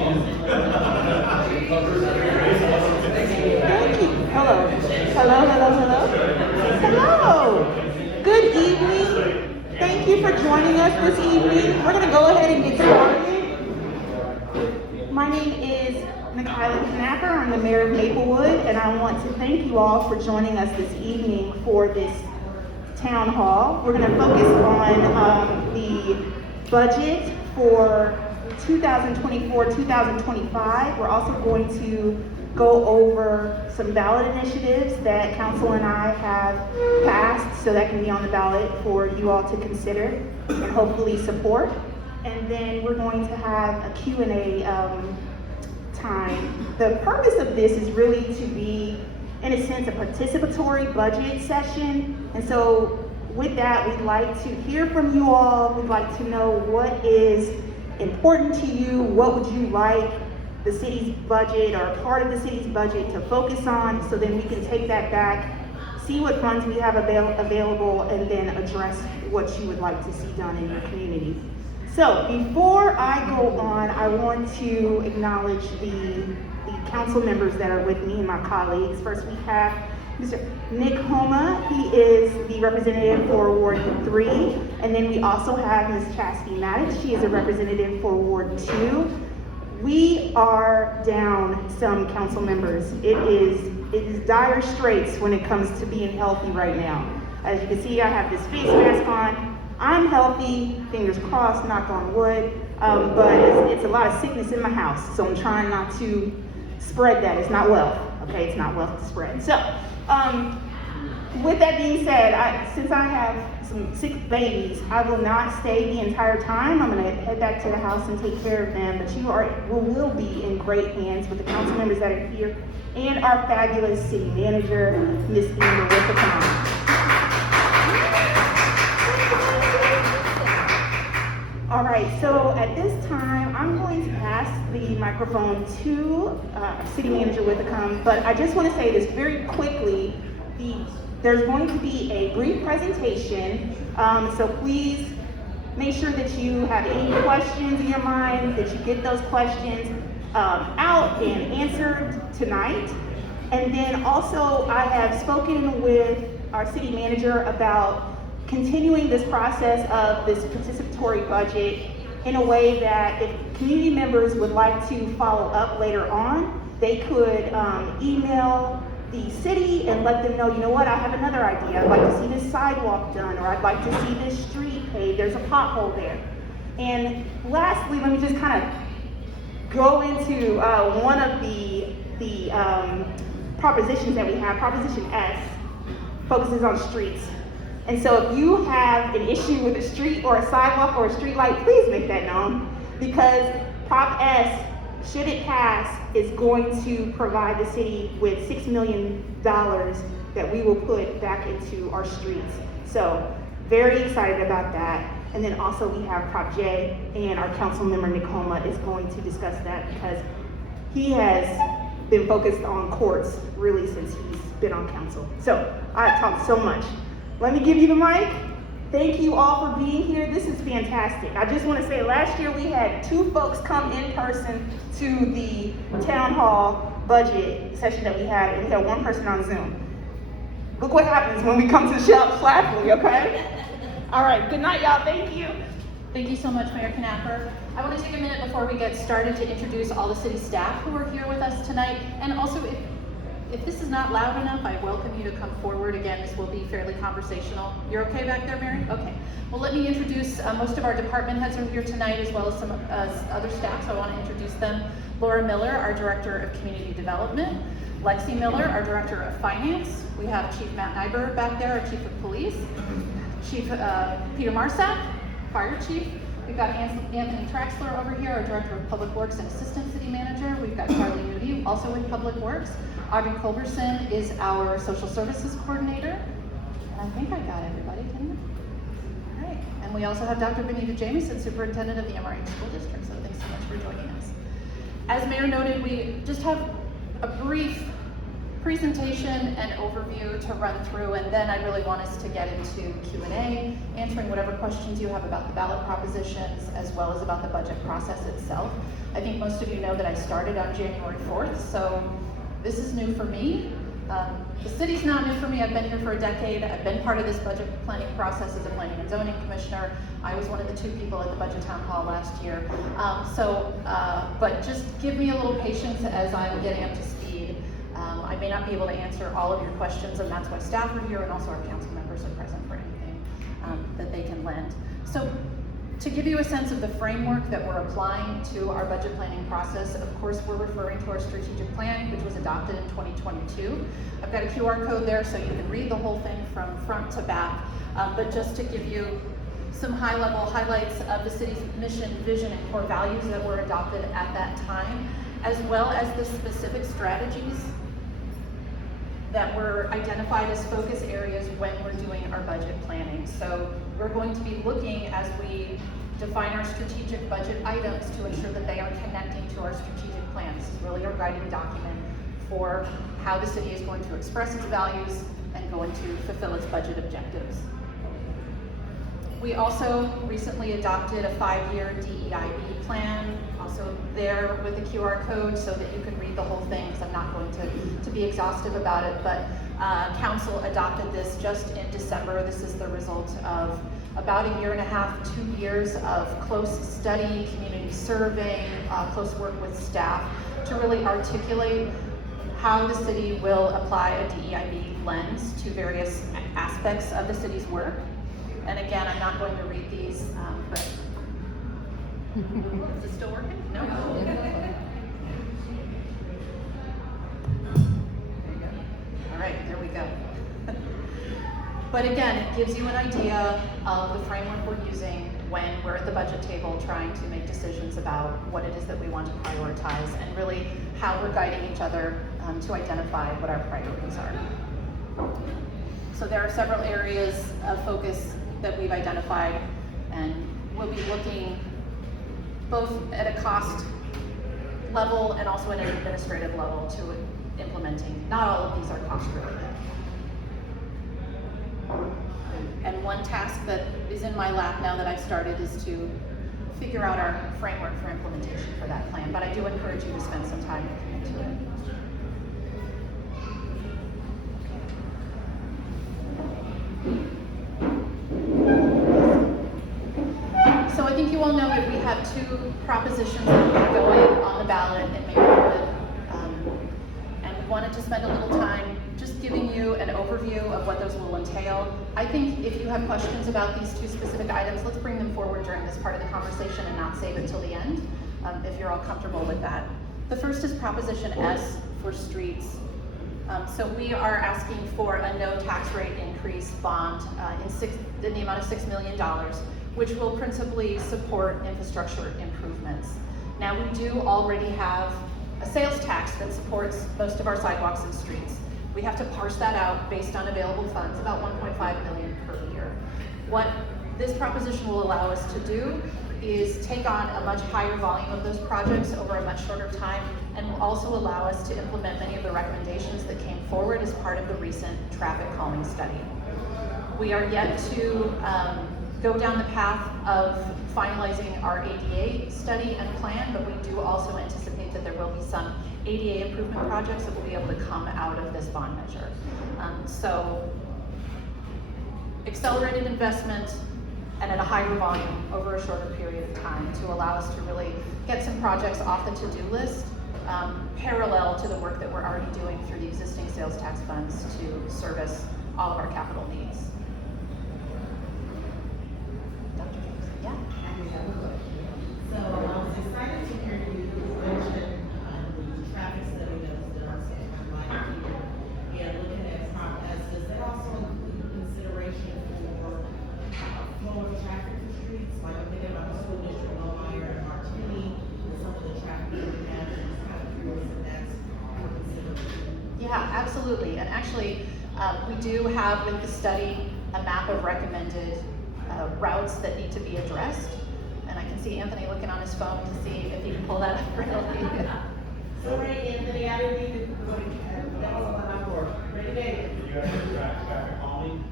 Thank you. Hello. Hello, hello, hello. Hello. Good evening. Thank you for joining us this evening. We're going to go ahead and get started. My name is Mikayla Knapper. I'm the mayor of Maplewood, and I want to thank you all for joining us this evening for this town hall. We're going to focus on the budget for 2024-2025. We're also going to go over some ballot initiatives that council and I have passed, so that can be on the ballot for you all to consider and hopefully support. And then we're going to have a Q&A time. The purpose of this is really to be, in a sense, a participatory budget session. And so with that, we'd like to hear from you all. We'd like to know what is important to you. What would you like the city's budget or part of the city's budget to focus on, so then we can take that back, see what funds we have available, and then address what you would like to see done in your community. So before I go on, I want to acknowledge the council members that are with me and my colleagues. First, we have Mr. Nick Homa. He is the representative for Ward 3. And then we also have Ms. Chastity Maddox. She is a representative for Ward 2. We are down some council members. It is dire straits when it comes to being healthy right now. As you can see, I have this face mask on. I'm healthy, fingers crossed, knock on wood, but it's a lot of sickness in my house, so I'm trying not to spread that. It's not wealth, okay? It's not wealth to spread. So, with that being said, since I have some sick babies, I will not stay the entire time. I'm gonna head back to the house and take care of them, but you will be in great hands with the council members that are here and our fabulous city manager, Ms. Amber Whipperton. All right, so at this time, I'm going to pass the microphone to City Manager Withacom, but I just want to say this very quickly. There's going to be a brief presentation, so please make sure that you have any questions in your mind, that you get those questions out and answered tonight. And then also, I have spoken with our city manager about continuing this process of this participatory budget in a way that if community members would like to follow up later on, they could email the city and let them know, you know what, I have another idea. I'd like to see this sidewalk done, or I'd like to see this street paved. There's a pothole there. And lastly, let me just kind of go into one of the propositions that we have. Proposition S focuses on streets. And so if you have an issue with a street or a sidewalk or a street light, please make that known, because Prop S, should it pass, is going to provide the city with $6 million that we will put back into our streets. So very excited about that. And then also we have Prop J, and our council member Nick Homa is going to discuss that, because he has been focused on courts really since he's been on council. So I talked so much. Let me give you the mic. Thank you all for being here. This is fantastic. I just want to say, last year we had 2 folks come in person to the town hall budget session that we had, and we had 1 person on Zoom. Look what happens when we come to shout flatly, okay? All right, good night, y'all. Thank you. Thank you so much, Mayor Knapper. I want to take a minute before we get started to introduce all the city staff who are here with us tonight. And also, if this is not loud enough, I welcome you to come forward. Again, this will be fairly conversational. You're okay back there, Mary? Okay. Well, let me introduce most of our department heads are here tonight, as well as some other staff, so I want to introduce them. Laura Miller, our Director of Community Development. Lexi Miller, our Director of Finance. We have Chief Matt Nyberg back there, our Chief of Police. Chief Peter Marsack, Fire Chief. We've got Anthony Traxler over here, our Director of Public Works and Assistant City Manager. We've got Charlie Moody, also with Public Works. Audrey Culberson is our Social Services Coordinator. And I think I got everybody, didn't I? All right. And we also have Dr. Benita Jamieson, Superintendent of the MRH School District. So thanks so much for joining us. As Mayor noted, we just have a brief presentation and overview to run through, and then I really want us to get into Q&A, answering whatever questions you have about the ballot propositions, as well as about the budget process itself. I think most of you know that I started on January 4th, so this is new for me. The city's not new for me. I've been here for a decade. I've been part of this budget planning process as a planning and zoning commissioner. I was one of the 2 people at the budget town hall last year. But just give me a little patience as I'm getting up to speed. I may not be able to answer all of your questions, and that's why staff are here, and also our council members are present for anything that they can lend. So, to give you a sense of the framework that we're applying to our budget planning process, of course, we're referring to our strategic plan, which was adopted in 2022. I've got a QR code there so you can read the whole thing from front to back. But just to give you some high-level highlights of the city's mission, vision, and core values that were adopted at that time, as well as the specific strategies that were identified as focus areas when we're doing our budget planning. So we're going to be looking, as we define our strategic budget items, to ensure that they are connecting to our strategic plan. This is really our guiding document for how the city is going to express its values and going to fulfill its budget objectives. We also recently adopted a 5-year DEIB plan, also there with a QR code so that you can read the whole thing, because I'm not going to be exhaustive about it, but council adopted this just in December. This is the result of about 1.5 years, 2 years of close study, community surveying, close work with staff to really articulate how the city will apply a DEIB lens to various aspects of the city's work. And again, I'm not going to read these, but is it still working? No. There you go. All right, there we go. But again, it gives you an idea of the framework we're using when we're at the budget table trying to make decisions about what it is that we want to prioritize, and really how we're guiding each other to identify what our priorities are. So there are several areas of focus that we've identified, and we'll be looking both at a cost level and also at an administrative level to implementing. Not all of these are cost related. And one task that is in my lap now that I've started is to figure out our framework for implementation for that plan, but I do encourage you to spend some time looking into it. So I think you all know that we have 2 propositions that are going on the ballot in Maplewood, and we wanted to spend a little time just giving you an overview of what those will entail. I think if you have questions about these 2 specific items, let's bring them forward during this part of the conversation and not save it till the end, if you're all comfortable with that. The first is Proposition S for streets. So we are asking for a no tax rate increase bond in the amount of $6 million, which will principally support infrastructure improvements. Now, we do already have a sales tax that supports most of our sidewalks and streets. We have to parse that out based on available funds, about $1.5 million per year. What this proposition will allow us to do is take on a much higher volume of those projects over a much shorter time, and will also allow us to implement many of the recommendations that came forward as part of the recent traffic calming study. We are yet to go down the path of finalizing our ADA study and plan, but we do also anticipate that there will be some ADA improvement projects that will be able to come out of this bond measure. So accelerated investment and at a higher volume over a shorter period of time to allow us to really get some projects off the to-do list, parallel to the work that we're already doing through the existing sales tax funds to service all of our capital needs. Dr. James, yeah? So I was excited to hear you mention the traffic study that was done on Light here. And looking at does that also include consideration for flow of traffic to streets? Like I'm thinking about the school district, Lomire and Martini, and some of the traffic that we have, and just kind of curious if that's for consideration. Yeah, absolutely. And actually, we do have with the study a map of recommended routes that need to be addressed. And I can see Anthony looking on his phone to see if he can pull that up readily. Sorry, Anthony, I didn't need to, that was what I'm for. Ready, David? You guys are traffic calming?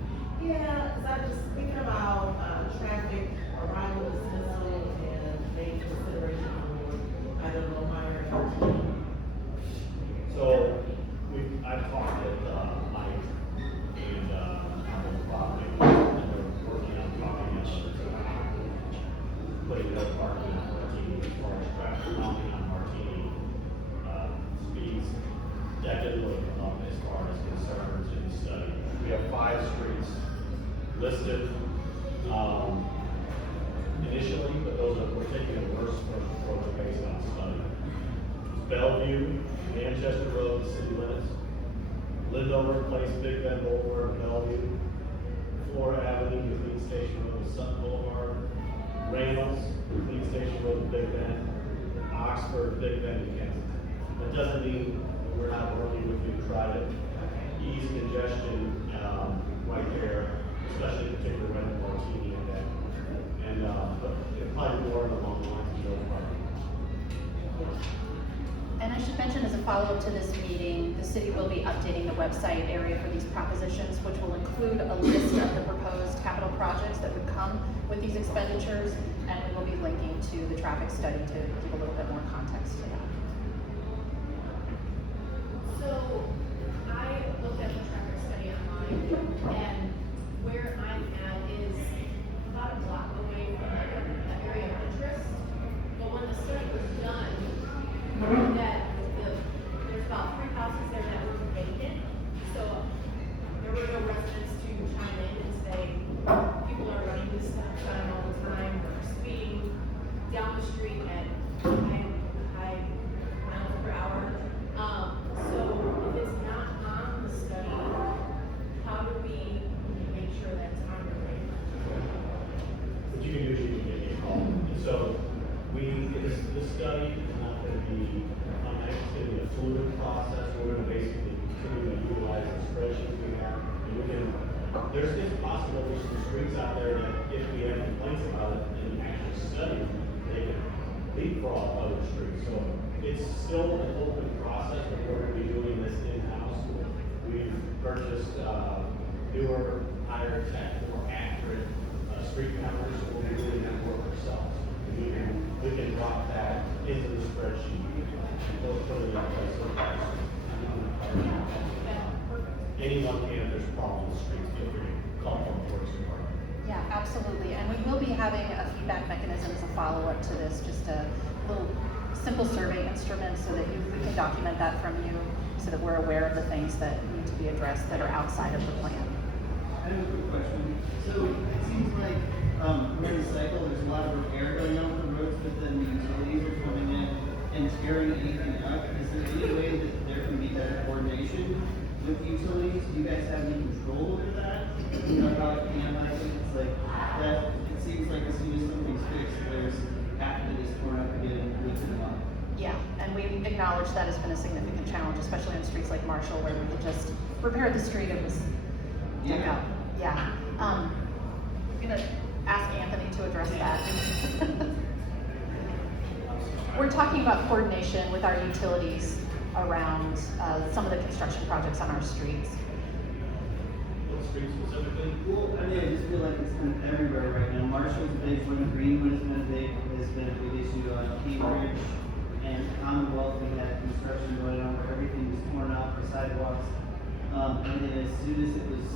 Yeah, cause I'm just thinking about, traffic, arrival dismissal, and maybe consideration for, I don't know, minor. So, I've talked with, Mike and, Bob, and we're working on talking about putting no parking on Martini, as far as traffic calming on Martini, speeds. That didn't really come up as far as concerns in the study. We have 5 streets listed, initially, but we're taking a worse first approach based on study. Bellevue, Manchester Road, city limits, Lindover Place, Big Bend Boulevard, Bellevue, Flora Avenue, Clean Station Road, Sutton Boulevard, Reynolds, Clean Station Road, Big Bend, Oxford, Big Bend, and Kensington. That doesn't mean we're not working with you to try to ease congestion, right there, especially particularly when Martini and that. And, but it probably more along the lines of no parking. And I should mention as a follow-up to this meeting, the city will be updating the website area for these propositions, which will include a list of the proposed capital projects that would come with these expenditures, and we will be linking to the traffic study to give a little bit more context to that. So, I looked at the traffic study online, and where I'm at is about a block away from the area of interest. But when the study was done, there's about 3 houses there that were vacant. So, there were no residents to chime in and say, people are running this sign all the time, or speeding down the street at high miles per hour. So if it's not on the study, how do we make sure that it's on the radar? What you can do is you can give me a call. And so, this study is not gonna be, it's gonna be a fluid process. We're gonna basically continue to utilize the spreadsheets we have. And we can, it's possible there's some streets out there that if we have complaints about it and actually study, they can leapfrog other streets. So it's still an open process, but we're gonna be doing this in-house. We've purchased, newer, higher tech, more accurate, street mappers, so we'll be doing that work ourselves. And we can drop that into the spreadsheet, and we'll put it in place. Anyone can, if there's a problem with the streets, feel free to call from the Works Department. Yeah, absolutely, and we will be having a feedback mechanism as a follow-up to this, just a little simple survey instrument so that we can document that from you, so that we're aware of the things that need to be addressed that are outside of the plan. I have a quick question. So it seems like we're in a cycle, there's a lot of repair going on with the roads, but then the utilities are coming in and tearing anything up. Is there any way that there can be better coordination with utilities? Do you guys have any control over that? You know, how it can happen? It's like that, it seems like as soon as something's fixed, there's half of it is torn up again and leaking up. Yeah, and we acknowledge that has been a significant challenge, especially on streets like Marshall, where we had just repaired the street, it was dug out. Yeah, I'm gonna ask Anthony to address that. We're talking about coordination with our utilities around some of the construction projects on our streets. What street specifically? Well, I mean, I just feel like it's kind of everywhere right now. Marshall's a big one, Greenwood has been a big issue. Cambridge and Commonwealth, we had construction going on where everything was torn out for sidewalks. And then as soon as it was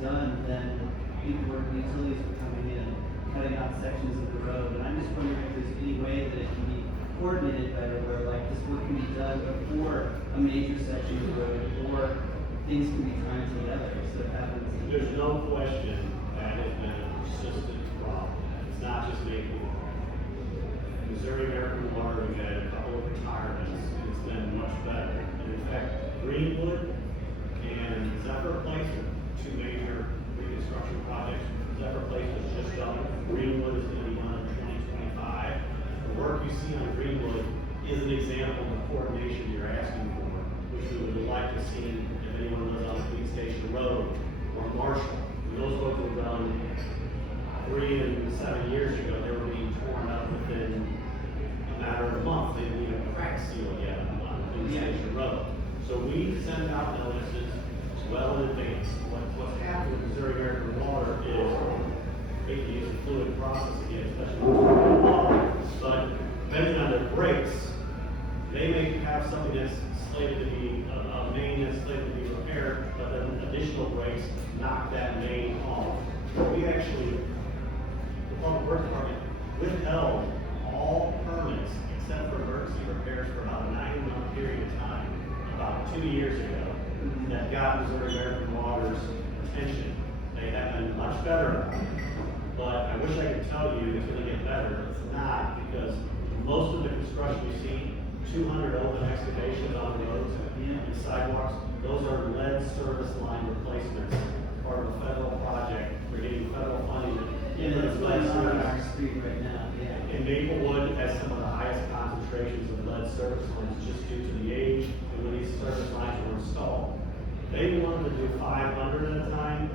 done, then utilities were coming in, cutting out sections of the road. And I'm just wondering if there's any way that it can be coordinated better, where like this work can be done before a major section of the road, or things can be timed together, so it happens. There's no question that has been a persistent problem. It's not just making Missouri American Water, we had a couple of retirements, and it's been much better. And in fact, Greenwood and Zephyr Place are 2 major reconstruction projects. Zephyr Place was just done. Greenwood is going to be done in 2025. The work you see on Greenwood is an example of the coordination you're asking for, which we would like to see if anyone lives on Clean Station Road or Marshall. When those roads were done 3 and 7 years ago, they were being torn up within a matter of a month. They didn't even crack seal yet on So we send out notices well in advance. What's happened with Missouri American Water is, they can use the fluid process again, especially with water. But depending on their breaks, they may have something that's slated to be, a main that's slated to be repaired, but then additional breaks knock that main off. We actually, the Public Works Department withheld all permits except for emergency repairs for about a 9-month period of time, about 2 years ago, that got Missouri American Water's attention. They have been much better about it. But I wish I could tell you it's gonna get better. It's not, because most of the construction you see, 200 open excavations on roads and sidewalks, those are lead service line replacements, part of a federal project. We're getting federal funding. Yeah, that's going on our street right now, yeah. And Maplewood has some of the highest concentrations of lead service lines just due to the age and when these service lines were installed. They wanted to do 500 at a time.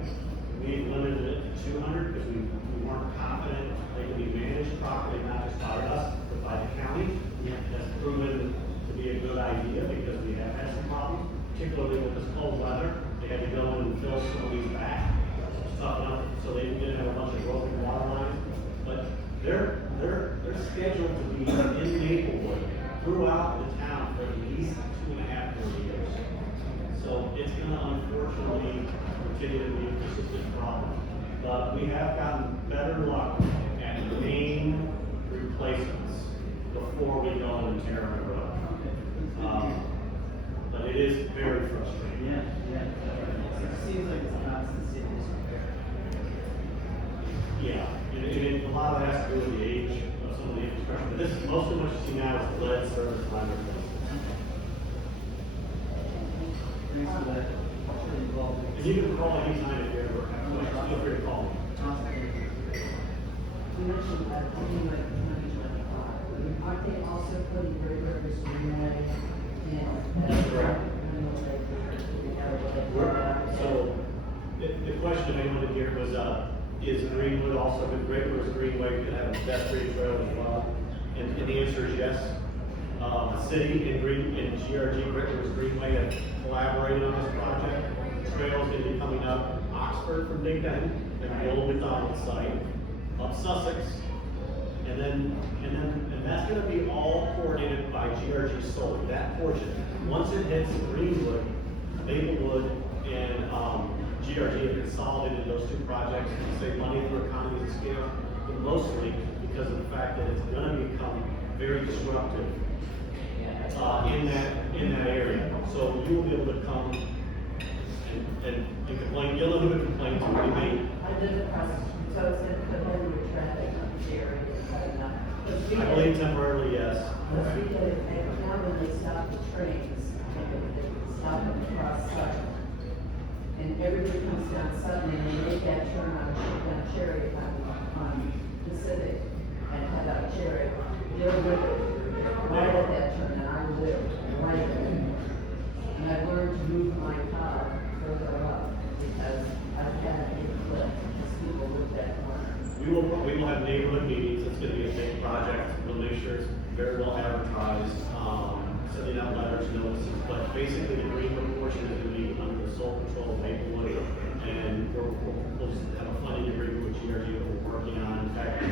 We limited it to 200 because we weren't confident they could be managed properly, not just by us, but by the county. That's proven to be a good idea because we have had some problems, particularly with this cold weather. They had to go in and fill some of these back, toughen up, so they didn't have a bunch of broken water lines. But they're scheduled to be in Maplewood throughout the town for at least 2.5 more years. So it's gonna unfortunately continue to be a persistent problem. But we have gotten better luck at main replacements before we go and tear a road. But it is very frustrating. Yeah. It seems like it's a constant state disrepair. Yeah, and a lot of that has to do with the age of some of the infrastructure. But this, most of what you see now is lead service line replacement. Thanks for that. Should involve And you can call anytime if you ever have questions, feel free to call me. You mentioned that something like 2025, aren't they also putting rivers Greenway in? That's correct. So, the question of anyone in here was, is Greenwood also, Great Rivers Greenway could have a pedestrian trail as well? And the answer is yes. The city and GRG, Great Rivers Greenway, have collaborated on this project. The trail's gonna be coming up Oxford from Big Bend, and the old McDonald's site, up Sussex, and that's gonna be all coordinated by GRG solely, that portion. Once it hits Greenwood, Maplewood, and, GRG have consolidated those two projects to save money through economies of scale, but mostly because of the fact that it's gonna become very disruptive, in that area. So you will be able to come and complain, you'll know who to complain to, we may, I live across, so it's in the Glenwood traffic on the area, I believe temporarily, yes. now when they stop the trains, they stop them across Sutton. And everybody comes down Sutton and they make that turn on Cherry on Pacific and head out Cherry. They're right at that turn, and I live right there. And I've learned to move my car further up because I've had a clip as people with that corner. We will have neighborhood meetings, it's gonna be a big project, we'll make sure it's very well advertised, sending out letters, notices, but basically the Greenwood portion is gonna be under the sole control of Maplewood, and we'll just have a funding agreement with GRG that we're working on. In fact,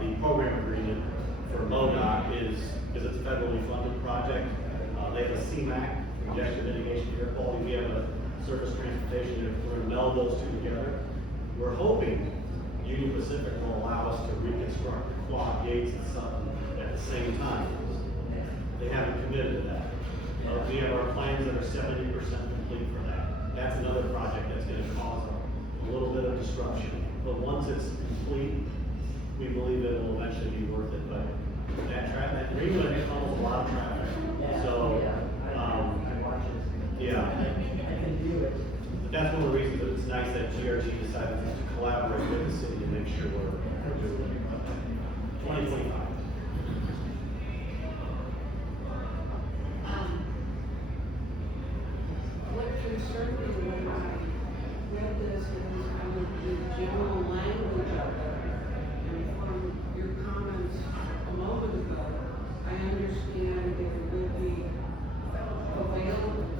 the program agreement for MoDOT is, because it's a federally funded project, they have a CMAQ, congestion mitigation air quality, we have a surface transportation, and we're gonna meld those two together. We're hoping Union Pacific will allow us to reconstruct the quad gates and Sutton at the same time. They haven't committed to that. We have our plans that are 70% complete for that. That's another project that's gonna cause a little bit of disruption. But once it's complete, we believe it will eventually be worth it. But that Greenwood handles a lot of traffic. So, yeah. I can do it. But that's one of the reasons that it's nice that GRG decided to collaborate with the city and make sure we're doing it. 2025. What concerned me when I read this is kind of the general language of it. And from your comments a moment ago, I understand it will be available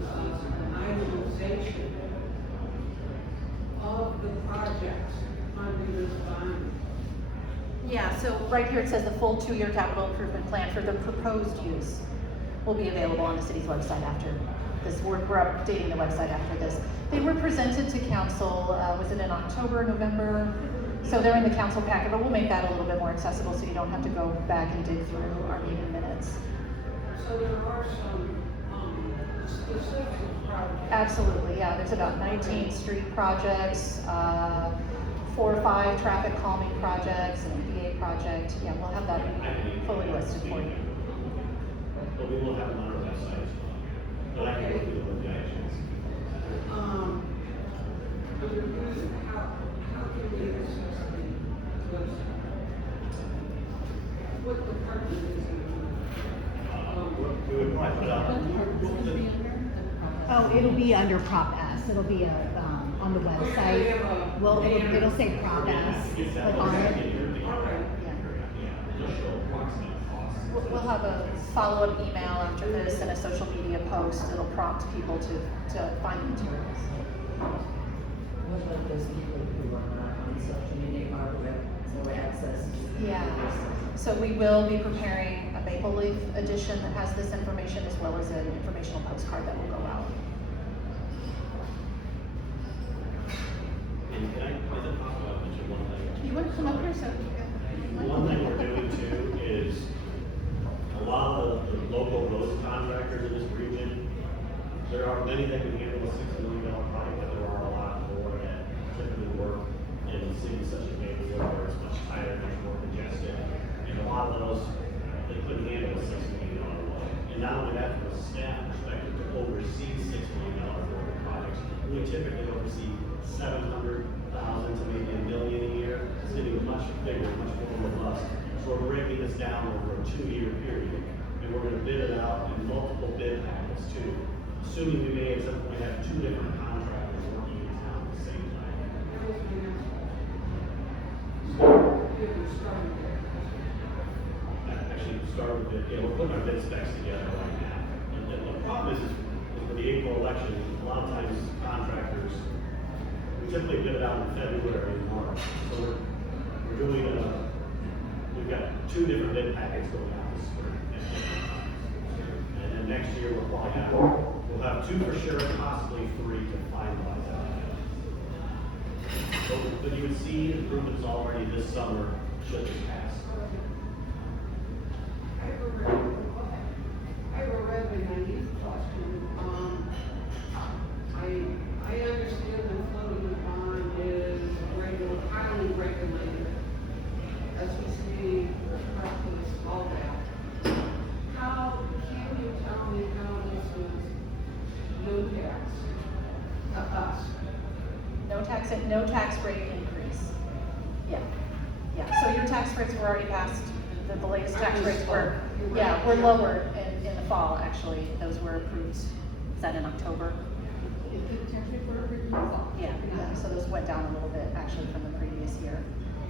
right here it says the full 2-year capital improvement plan for the proposed use will be available on the city's website after this. We're updating the website after this. They were presented to council, was it in October, November? So they're in the council packet, but we'll make that a little bit more accessible so you don't have to go back and dig through our meeting minutes. So there are some, specific projects. Absolutely, yeah, there's about 19 street projects, 4 or 5 traffic calming projects, an EPA project. Yeah, we'll have that fully listed for you. But we will have them on our website as well. But I can go through the projections. Under music, how can we access the website? What department is it? We would probably put out. Oh, it'll be under Prop S, it'll be on the website. Well, it'll say Prop S, like on it. We'll have a follow-up email after this and a social media post. It'll prompt people to find the materials. What about those people who are not on social media or web, no access? Yeah, so we will be preparing a Maple Leaf edition that has this information as well as an informational postcard that will go out. And can I, is it possible to mention one thing? You want to come up here, so? One thing we're doing too is a lot of the local road contractors in this region, there are many that can handle a $6 million project, but there are a lot more that typically work in cities such as Maplewood where it's much tighter, much more congested. And a lot of those, they couldn't handle a $6 million load. And not only that, from a staff perspective, to oversee $6 million worth of projects, we typically oversee 700,000 to maybe $1 million a year. City is much bigger, much more robust. So we're breaking this down over a 2-year period, and we're gonna bid it out in multiple bid packets too. Assuming we may at some point have 2 different contractors working in town at the same time. Actually, start with it, yeah, we're putting our bid specs together right now. And the problem is for the April election, a lot of times contractors, we typically bid it out in February and March. So we're doing we've got 2 different bid packets going out this spring. And then next year we'll have 2 for sure, possibly 3 to finalize that. But you would see improvements already this summer should this pass. I have a really naive question. I understand that floating bond is highly regulated, as we see practice all that. How can you tell me how this is no tax to us? No tax rate increase. Yeah, yeah, so your tax rates were already passed, the latest tax rates were, yeah, were lowered in the fall, actually. Those were approved, is that in October? Yeah, so those went down a little bit, actually, from the previous year.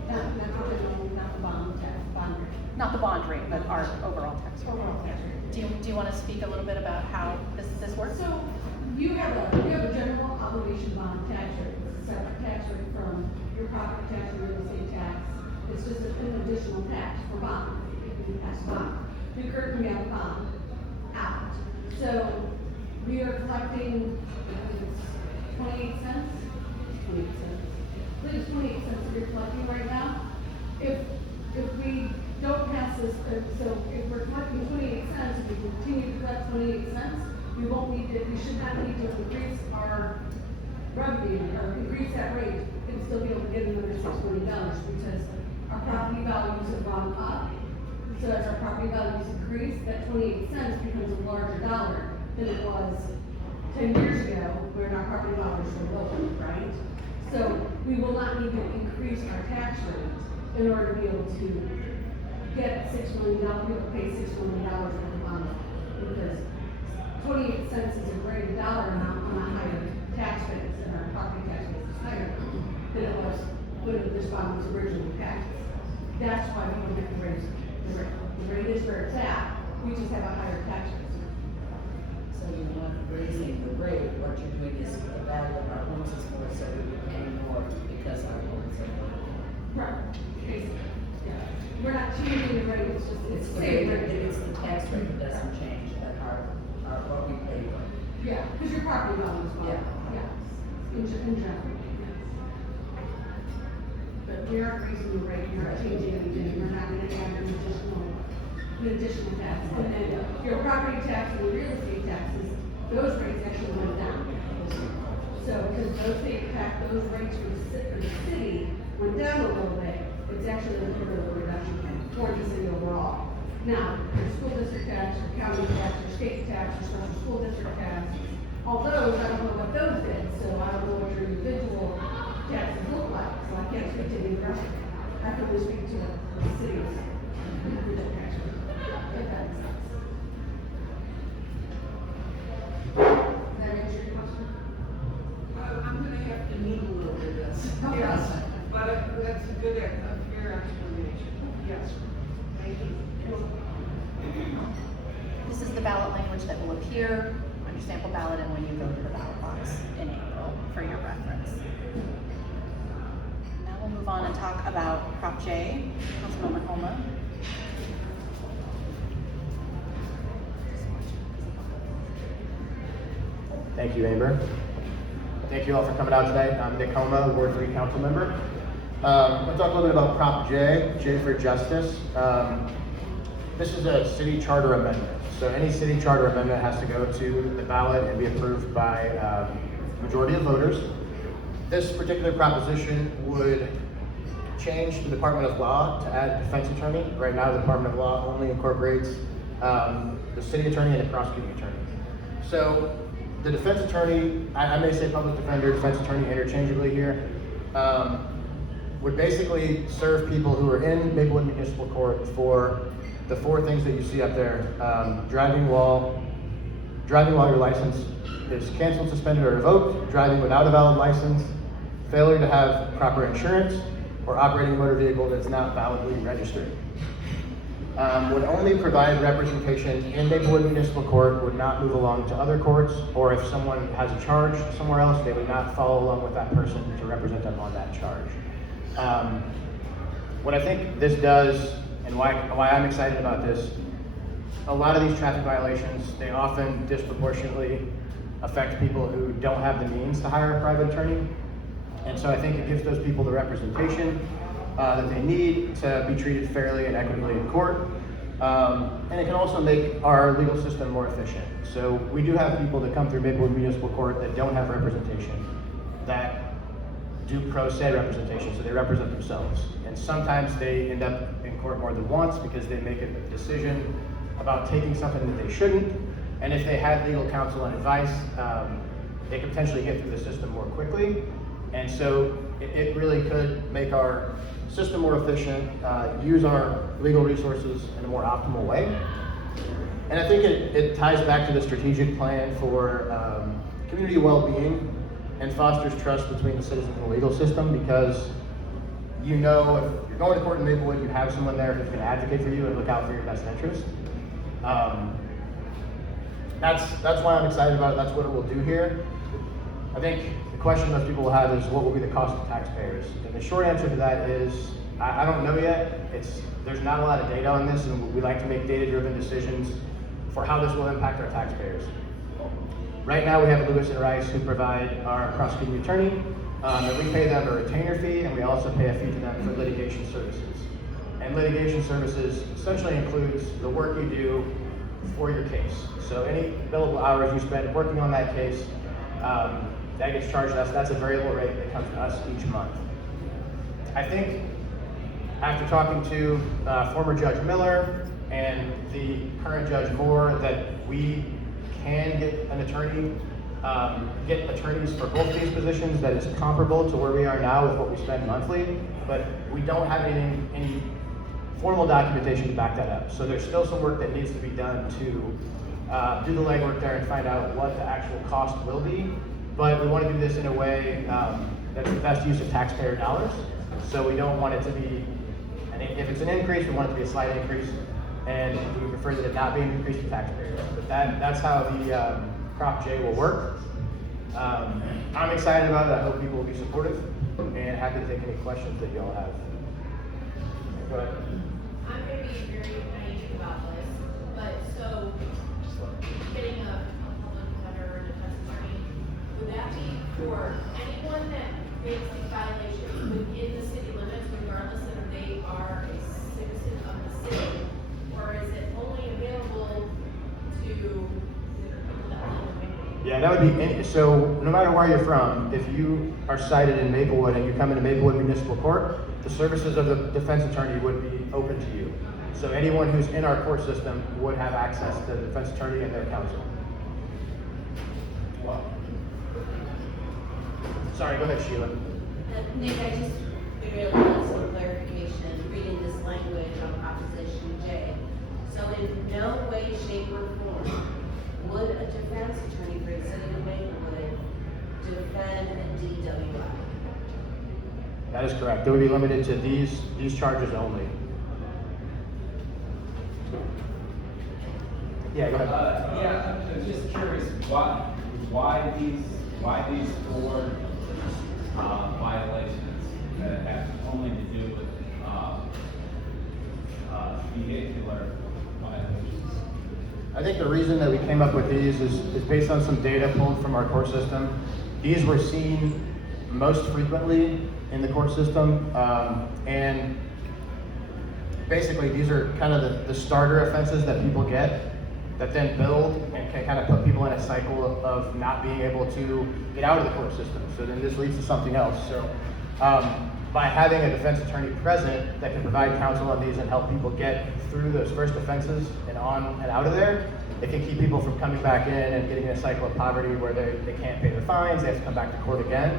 Not the bond rate. Not the bond rate, but our overall tax rate. Overall tax rate. Do you want to speak a little bit about how this works? So you have a general obligation bond tax rate, it's a separate tax rate from your property tax or real estate tax. It's just an additional tax for bond, if you pass bond. You currently have a bond out. So we are collecting, I think it's 28 cents? 28 cents. I think it's 28 cents that you're collecting right now. If we don't pass this, so if we're collecting 28 cents, if we continue to collect 28 cents, we should not need to increase our revenue or increase that rate and still be able to get another $6 million because our property values have gone up. So as our property values increase, that 28 cents becomes a larger dollar than it was 10 years ago when our property values were lower, right? So we will not need to increase our tax rate in order to be able to get $6 million, be able to pay $6 million for the bond. Because 28 cents is a greater dollar amount on a higher tax base, and our property tax base is higher than it was when this bond was originally passed. That's why we don't have to raise the rate. The rate is where it's at, we just have a higher tax base. So you're not raising the rate, what you're doing is the value of our homes is more, so we're paying more because our homes are more. Right. Basically, yeah. We're not rate, it's just, it's It's the the same rate, rate. it's the tax rate that doesn't change, that our, what we pay. Yeah, because your property value is well, Yeah. yeah, in general, yes. But we aren't raising the rate, we're not changing anything, we're not gonna add an additional tax. And then your property tax and the real estate taxes, those rates actually went down. So, because those rates for the city went down a little bit, it's actually a little bit of a reduction for the city overall. Now, your school district tax, your county tax, your state tax, your special school district tax, all those, I don't know what those did, so I don't know what your individual taxes look like, so I can't speak to the rest. I can only speak to the city's individual tax rate, if that makes sense. Does that answer your question? I'm gonna have to need a little bit of this. Yes, but that's a good, a fair explanation. Yes, thank you. This is the ballot language that will appear on your sample ballot and when you go to the ballot box in April for your reference. Now we'll move on and talk about Prop J, Councilwoman Homa. Thank you, Amber. Thank you all for coming out today. I'm Nick Homa, Ward 3 council member. We'll talk a little bit about Prop J, J for Justice. This is a city charter amendment. So any city charter amendment has to go to the ballot and be approved by majority of voters. This particular proposition would change the Department of Law to add defense attorney. Right now, the Department of Law only incorporates the city attorney and the prosecuting attorney. So the defense attorney, I may say public defender, defense attorney interchangeably here, would basically serve people who are in Maplewood Municipal Court for the 4 things that you see up there. Driving while your license is canceled, suspended, or revoked, driving without a valid license, failure to have proper insurance, or operating a motor vehicle that's not validly registered. Would only provide representation in Maplewood Municipal Court, would not move along to other courts, or if someone has a charge somewhere else, they would not follow along with that person to represent them on that charge. What I think this does, and why I'm excited about this, a lot of these traffic violations, they often disproportionately affect people who don't have the means to hire a private attorney. And so I think it gives those people the representation that they need to be treated fairly and equitably in court. And it can also make our legal system more efficient. So we do have people that come through Maplewood Municipal Court that don't have representation, that do pro se representation, so they represent themselves. And sometimes they end up in court more than once because they make a decision about taking something that they shouldn't. And if they had legal counsel and advice, they could potentially get through the system more quickly. And so it really could make our system more efficient, use our legal resources in a more optimal way. And I think it ties back to the strategic plan for community well-being and fosters trust between the citizens and the legal system, because you know if you're going to court in Maplewood, you have someone there who's going to advocate for you and look out for your best interest. That's why I'm excited about it. That's what it will do here. I think the question most people will have is, what will be the cost of taxpayers? And the short answer to that is, I don't know yet. There's not a lot of data on this, and we like to make data-driven decisions for how this will impact our taxpayers. Right now, we have Lewis and Rice, who provide our prosecuting attorney, and we pay them a retainer fee, and we also pay a fee to them for litigation services. And litigation services essentially includes the work you do for your case. So any billable hours you spend working on that case, that gets charged to us. That's a variable rate that comes to us each month. I think after talking to former Judge Miller and the current Judge Moore, that we can get an attorney, get attorneys for both these positions that is comparable to where we are now with what we spend monthly, but we don't have any formal documentation to back that up. So there's still some work that needs to be done to do the legwork there and find out what the actual cost will be. But we want to do this in a way that's the best use of taxpayer dollars. So we don't want it to be, and if it's an increase, we want it to be a slight increase, and we prefer that it not be an increase to taxpayers. But that's how the Prop J will work. I'm excited about it. I hope people will be supportive, and happy to take any questions that y'all have. Go ahead. I'm gonna be very naive about this, but so getting a public defender or defense attorney, would that be for anyone that makes these violations within the city limits, regardless of if they are a citizen of the city? Or is it only available to people that live in Maplewood? Yeah, that would be, so no matter where you're from, if you are cited in Maplewood and you come into Maplewood Municipal Court, the services of the defense attorney would be open to you. So anyone who's in our court system would have access to the defense attorney and their counsel. Sorry, go ahead, Sheila. Nick, I just really want some clarification reading this language on Proposition J. So in no way, shape, or form would a defense attorney for the city of Maplewood defend a DWI. That is correct. It would be limited to these charges only. Yeah, go ahead. Yeah, I'm just curious, why these four violations that have only to do with vehicular violations? I think the reason that we came up with these is based on some data pulled from our court system. These were seen most frequently in the court system, and basically these are kind of the starter offenses that people get that then build and can kind of put people in a cycle of not being able to get out of the court system. So then this leads to something else. So by having a defense attorney present that can provide counsel on these and help people get through those first offenses and on and out of there, it can keep people from coming back in and getting in a cycle of poverty where they can't pay their fines, they have to come back to court again.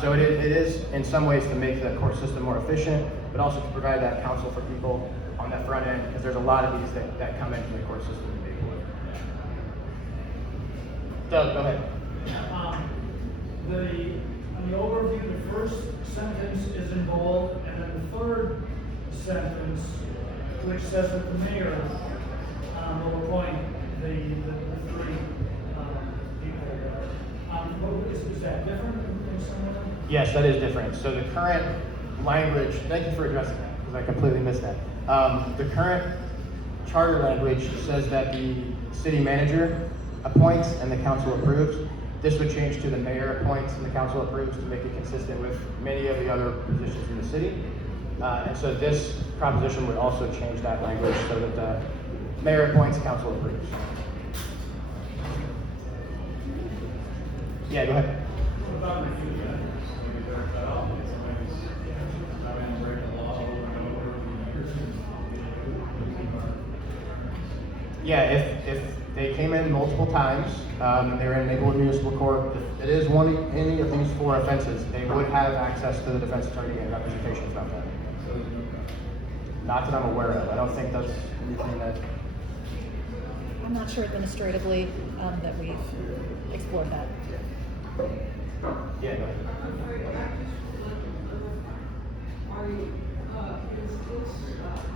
So it is in some ways to make the court system more efficient, but also to provide that counsel for people on that front end, because there's a lot of these that come into the court system in Maplewood. Doug, go ahead. On the overview, the first sentence is in bold, and then the third sentence, which says that the mayor will appoint the three people. Is that different from some of them? Yes, that is different. So the current language, thank you for addressing that, because I completely missed that. The current charter language says that the city manager appoints and the council approves. This would change to the mayor appoints and the council approves to make it consistent with many of the other positions in the city. And so this proposition would also change that language so that the mayor appoints, council approves. Yeah, go ahead. What about review? Maybe they're cut off, somebody's having to break the law over and over. Yeah, if they came in multiple times, and they were in Maplewood Municipal Court, if it is any of these four offenses, they would have access to the defense attorney and representation from them. Not that I'm aware of. I don't think that's anything that. I'm not sure administratively that we've explored that. Yeah, go ahead. Is this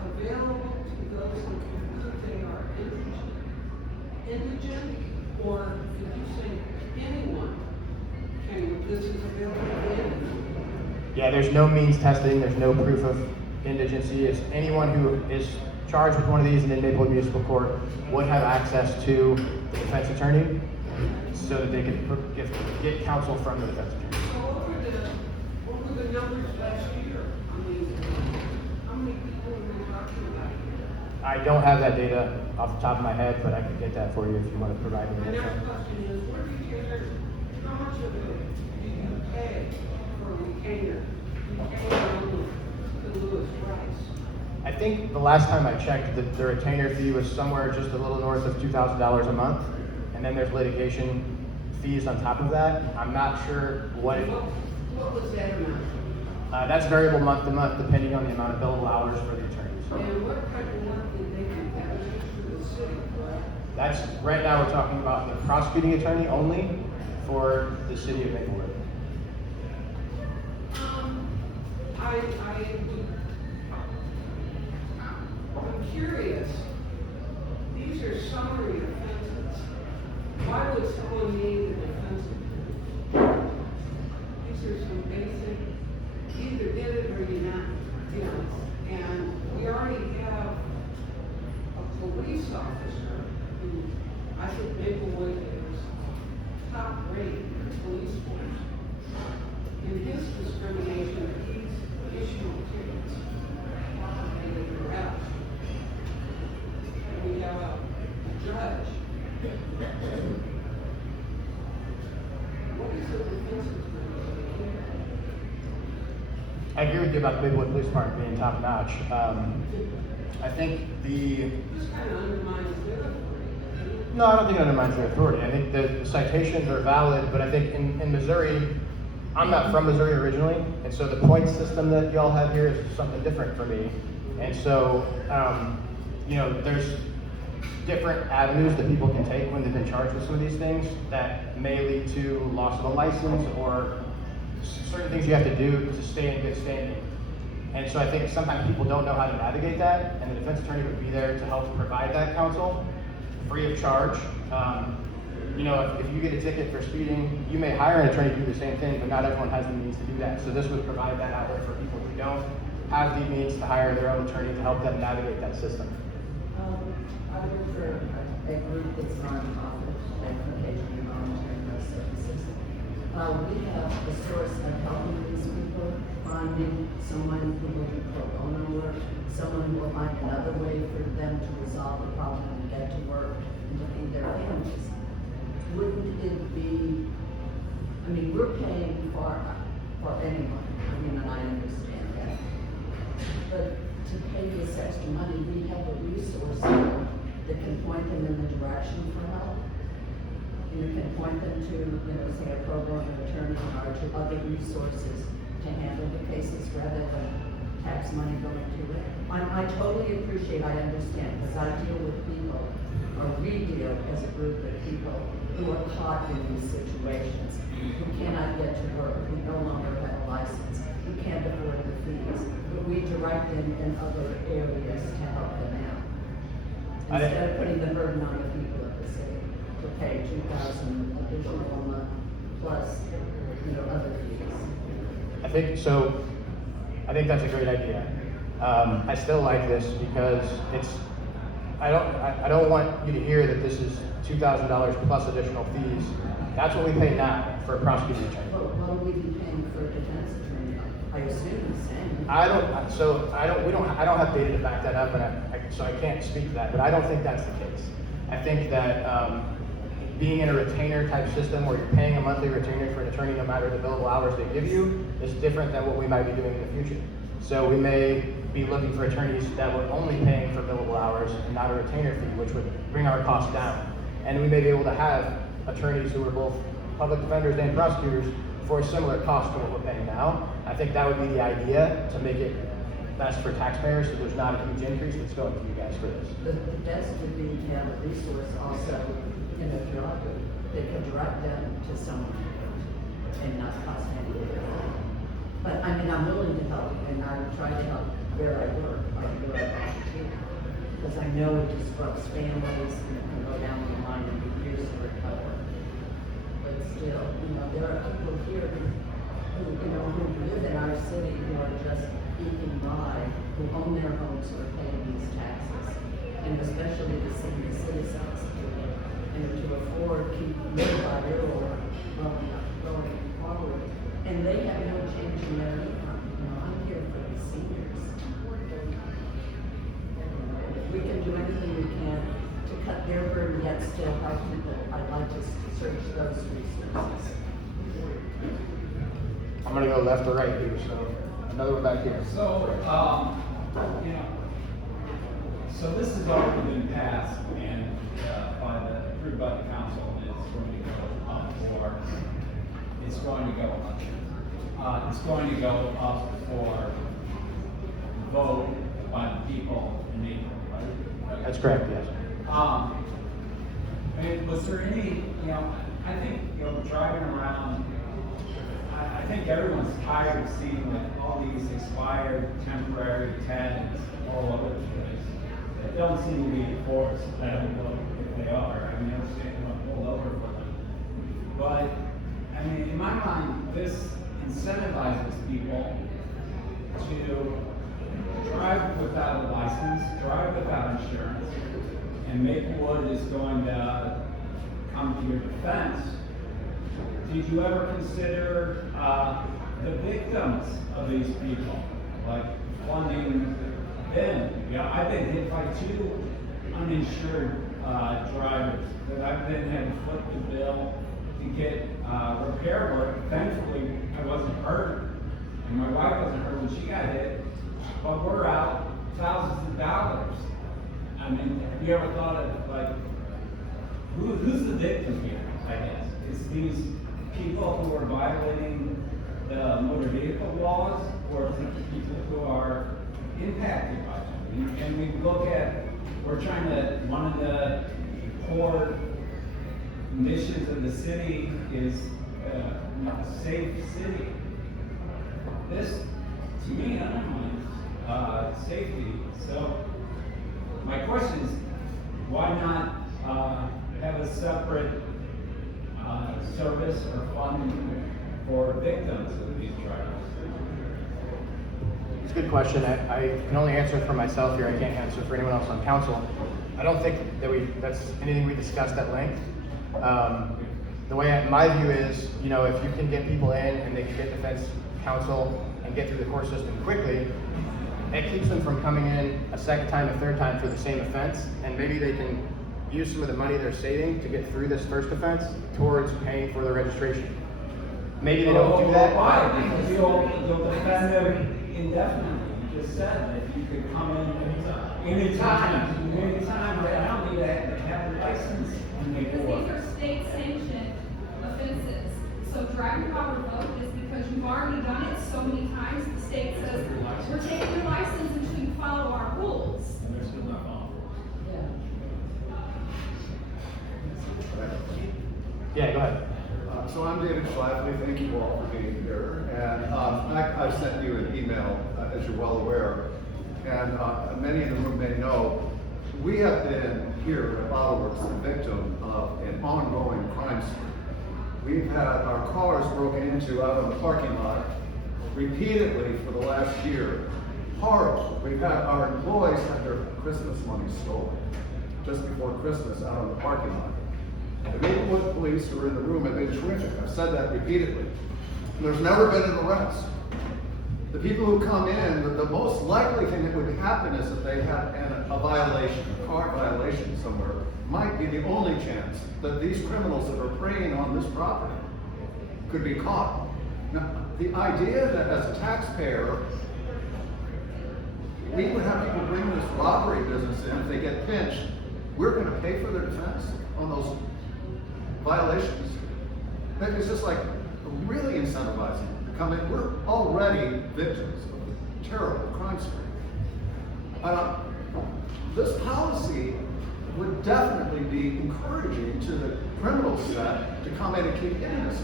available to those who they are indigent, or did you say anyone this is available to anyone? Yeah, there's no means testing. There's no proof of indigency. It's anyone who is charged with one of these and in Maplewood Municipal Court would have access to the defense attorney so that they could get counsel from the defense attorney. So what were the numbers last year? I mean, how many people were we talking about? I don't have that data off the top of my head, but I can get that for you if you want to provide me My with next it. question is, where do you get, how much of it do you pay for a retainer? To Lewis Rice? I think the last time I checked, the retainer fee was somewhere just a little north of $2,000 a month, and then there's litigation fees on top of that. I'm not sure what it. What was that amount? That's variable month to month, depending on the amount of billable hours for the attorneys. And what type of work did they do? That was just for the city, correct? That's right now we're talking about the prosecuting attorney only for the city of Maplewood. I'm curious. These are summary offenses. Why would someone need a defense attorney? These are some basic, either did it or you not, and we already have Maplewood is top rated police force. In his discrimination, he's issued tickets and they're out. And we have a judge. What is the defense's position? I agree with you about the Maplewood Police Department being top notch. I think This kind of undermines their authority. no, I don't think it undermines their authority. I think the citations are valid, but I think in Missouri, I'm not from Missouri originally, and so the point system that y'all have here is something different for me. And so, there's different avenues that people can take when they've been charged with some of these things that may lead to loss of a license or certain things you have to do to stay in good standing. And so I think sometimes people don't know how to navigate that, and the defense attorney would be there to help provide that counsel free of charge. If you get a ticket for speeding, you may hire an attorney to do the same thing, but not everyone has the means to do that. So this would provide that outlet for people who don't have the means to hire their own attorney to help them navigate that system. I work for a group that's nonprofit, Education and Voluntary Health Services. We have a source of helping these people, finding someone who will do pro bono work, someone who will find another way for them to resolve the problem and get to work and to feed their families. Wouldn't it be, we're paying for anyone, and I understand that. But to pay this extra money, we have a resource that can point them in the direction for help. Can point them to, say a pro bono attorney or to other resources to handle the cases rather than tax money going to it. I totally appreciate, I understand, because I deal with people, or we deal as a group of people who are caught in these situations, who cannot get to work, who no longer have a license, who can't afford the fees, but we direct them in other areas to help them out. Instead of putting the burden on the people of the city to pay $2,000 additional a month plus, other fees. I think that's a great idea. I still like this because I don't want you to hear that this is $2,000 plus additional fees. That's what we pay now for a prosecuting attorney. Well, what will we be paying for a defense attorney? I assume the same. I don't have data to back that up, so I can't speak to that, but I don't think that's the case. I think that being in a retainer type system where you're paying a monthly retainer for an attorney no matter the billable hours they give you is different than what we might be doing in the future. So we may be looking for attorneys that were only paying for billable hours and not a retainer fee, which would bring our costs down. And we may be able to have attorneys who are both public defenders and prosecutors for a similar cost to what we're paying now. I think that would be the idea, to make it best for taxpayers, so there's not a huge increase that's going to you guys for this. The best would be to have a resource also in a job that could direct them to someone and not cost anything. But I'm willing to help, and I try to help where I work, where I volunteer. Because I know it disrupts families, and it can go down the line and be years to recover. But still, there are people here who live in our city who are just eking by, who own their homes, who are paying these taxes, and especially the senior citizens, and to afford keep living by their or going forward. And they have no change in their income. I'm here for the seniors. If we can do anything we can to cut their burden yet still help people, I'd like to search those resources. I'm gonna go left or right here, so another one back here. So, so this has already been passed and, approved by the council, and it's going to go up for vote by the people in April, right? That's correct, yes. Was there any, I think, driving around, I think everyone's tired of seeing like all these expired temporary tags all over the place. They don't seem to be enforced. I don't know if they are. I mean, I'm saying I'm pulled over for them. But, in my mind, this incentivizes people to drive without a license, drive without insurance, and Maplewood is going to your defense, did you ever consider the victims of these people, like funding them? Yeah, I've been hit by 2 uninsured drivers that I've been had to foot the bill to get repair work. Thankfully, I wasn't hurt, and my wife wasn't hurt when she got hit, but we're out thousands of dollars. I mean, have you ever thought of, like, who's the victim here, I guess? Is these people who are violating the motor vehicle laws, or is it the people who are impacted by them? And we look at, we're trying to, one of the core missions of the city is a safe city. This, to me, undermines safety. So my question is, why not have a separate service or fund for victims of these drivers? It's a good question. I can only answer for myself here. I can't answer for anyone else on council. I don't think that that's anything we discussed at length. The way my view is, you know, if you can get people in and they can get defense counsel and get through the court system quickly, it keeps them from coming in a second time, a third time for the same offense, and maybe they can use some of the money they're saving to get through this first offense towards paying for their registration. Maybe they don't do that. Why? Because you'll defend them indefinitely. You just said that you could come in anytime, but I don't need to have a license when they Because go these up. are state sanctioned offenses. So driving while revoked is because you've already done it so many times, the state says, we're taking your license until you follow our rules. And they're still not following. Yeah, go ahead. So I'm David Schlafly, thank you all for being here. And I've sent you an email, as you're well aware, and many in the room may know, we have been here at Bottleworks the victim of an ongoing crime spree. We've had our cars broken into out of the parking lot repeatedly for the last year. Horrible. We've had our employees have their Christmas money stolen just before Christmas out of the parking lot. The Maplewood police who are in the room have been terrific. I've said that repeatedly. And there's never been an arrest. The people who come in, the most likely thing that would happen is if they had a violation, a car violation somewhere, might be the only chance that these criminals that are preying on this property could be caught. Now, the idea that as a taxpayer, we would have people bring this robbery business in, if they get pinched, we're going to pay for their defense on those violations. It's just like really incentivizing them to come in. We're already victims of a terrible crime spree. This policy would definitely be encouraging to the criminal set to come in and keep getting us.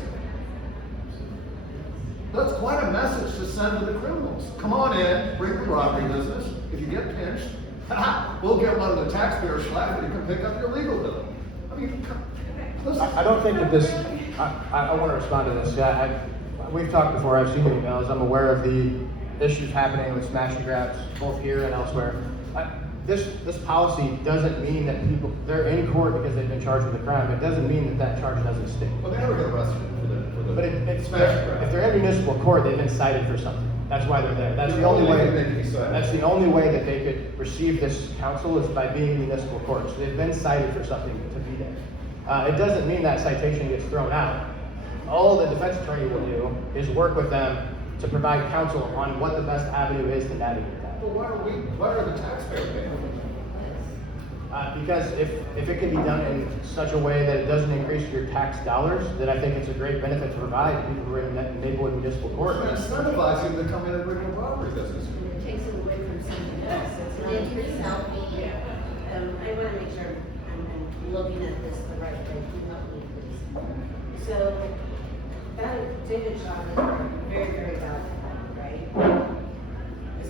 That's quite a message to send to the criminals. Come on in, bring the robbery business. If you get pinched, we'll get one of the taxpayers slapped and you can pick up your legal bill. I mean, listen. I don't think that this, I want to respond to this. Yeah, we've talked before, I've seen the emails, I'm aware of the issues happening with smash and grabs, both here and elsewhere. This policy doesn't mean that people, they're in court because they've been charged with a crime. It doesn't mean that charge doesn't stick. Well, they never get arrested for the But it's, smash grab. if they're in municipal court, they've been cited for something. That's why they're there. That's the only way. That's the only way that they could receive this counsel is by being in municipal court. So they've been cited for something to be there. It doesn't mean that citation gets thrown out. All the defense attorney will do is work with them to provide counsel on what the best avenue is to navigate that. Well, why are the taxpayers paying? Because if it can be done in such a way that it doesn't increase your tax dollars, then I think it's a great benefit to provide to people who are in Maplewood Municipal Court. We're incentivizing them to come in and bring a robbery business. It takes it away from something else. It's not just help me. I want to make sure I'm looking at this the right way. Can you help me, please? So, David Shaw is very, very valid, right?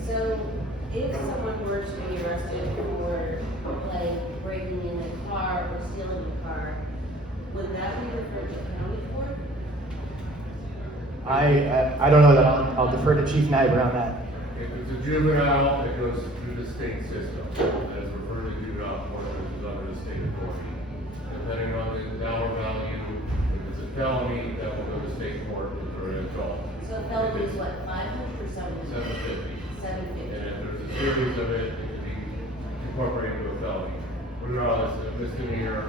So, if someone were to be arrested for like breaking in a car or stealing a car, would that be referred to county court? I don't know that. I'll defer to Chief Nyber on that. If it's a juvenile, it goes through the state system. As referred to juvenile court, which is under the state authority. Depending on the dollar value for an adult. So felony is what, 500 or 700? 750. 750. And if there's a series of it, it can be incorporated into a felony. Regardless, a misdemeanor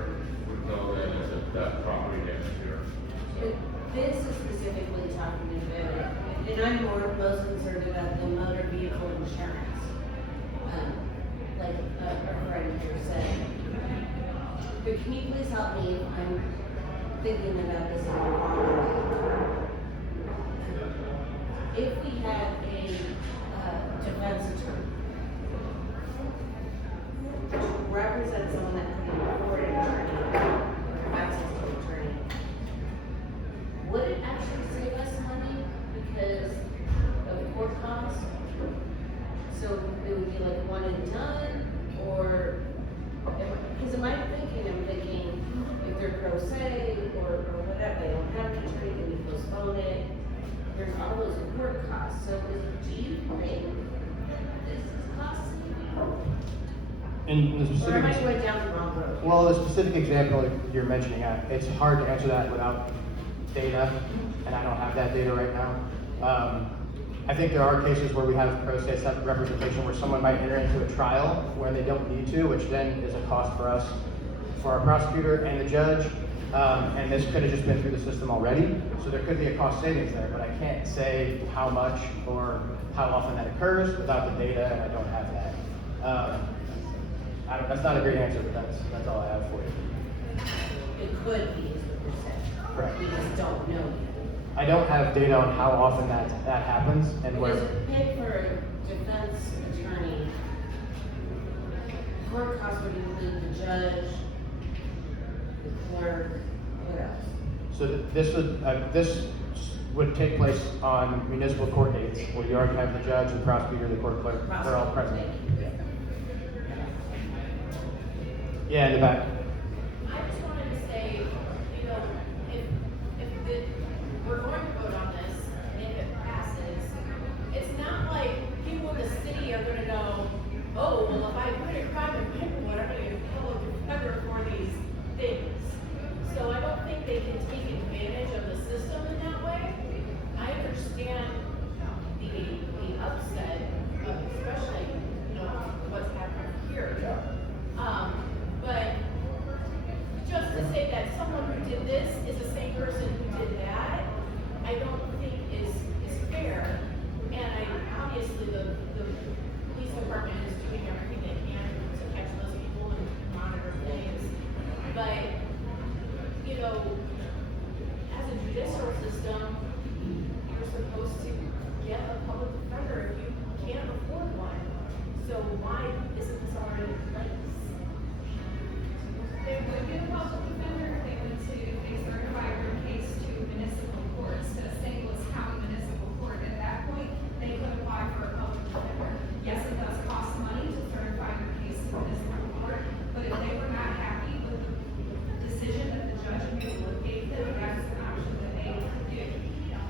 would go then as a theft, property damage here. But this is specifically talking about, and I'm most concerned about the motor vehicle insurance. Like our friend here said. But can you please help me if I'm thinking about this in the wrong way? If we had a defense attorney to represent someone that couldn't afford an attorney or access to an attorney, would it actually save us money because of court costs? So it would be like one and done, or, because in my thinking, I'm thinking, if they're pro se or whatever, they don't have an attorney, then you postpone it, there's all those court costs, so do you think this is costly? In the Or specific. am I going down the wrong road? Well, the specific example you're mentioning, it's hard to answer that without data, and I don't have that data right now. I think there are cases where we have pro se representation where someone might enter into a trial when they don't need to, which then is a cost for us, for our prosecutor and the judge. And this could have just been through the system already, so there could be a cost savings there, but I can't say how much or how often that occurs without the data, and I don't have that. That's not a great answer, but that's all I have for you. It could be, is what you're saying. Correct. We just don't know yet. I don't have data on how often that happens and where. Because pay for a defense attorney, court costs would include the judge, the clerk, what else? So this would take place on municipal court dates where you already have the judge, the prosecutor, the court clerk, they're all present. Yeah, in the back. I just wanted to say, you know, if we're going to vote on this, and if it passes, it's not like people in the city are gonna know, oh, well, if I commit a crime in Maplewood, I'm gonna get a public defender for these things. So I don't think they can take advantage of the system in that way. I understand the upset of especially, you know, what's happening here. But just to say that someone who did this is the same person who did that, I don't think is fair. And obviously the police department is doing everything they can to catch those people and monitor things. But, you know, as a judicial system, you're supposed to get a public defender if you can't afford one. So why isn't this already in place? They would get a public defender if they went to, if they certified their case to municipal courts, to St. Louis County Municipal Court. At that point, they could apply for a public defender. Yes, it does cost money to certify their case to municipal court, but if they were not happy with the decision that the judge and Maplewood gave them, that's an option that they could do.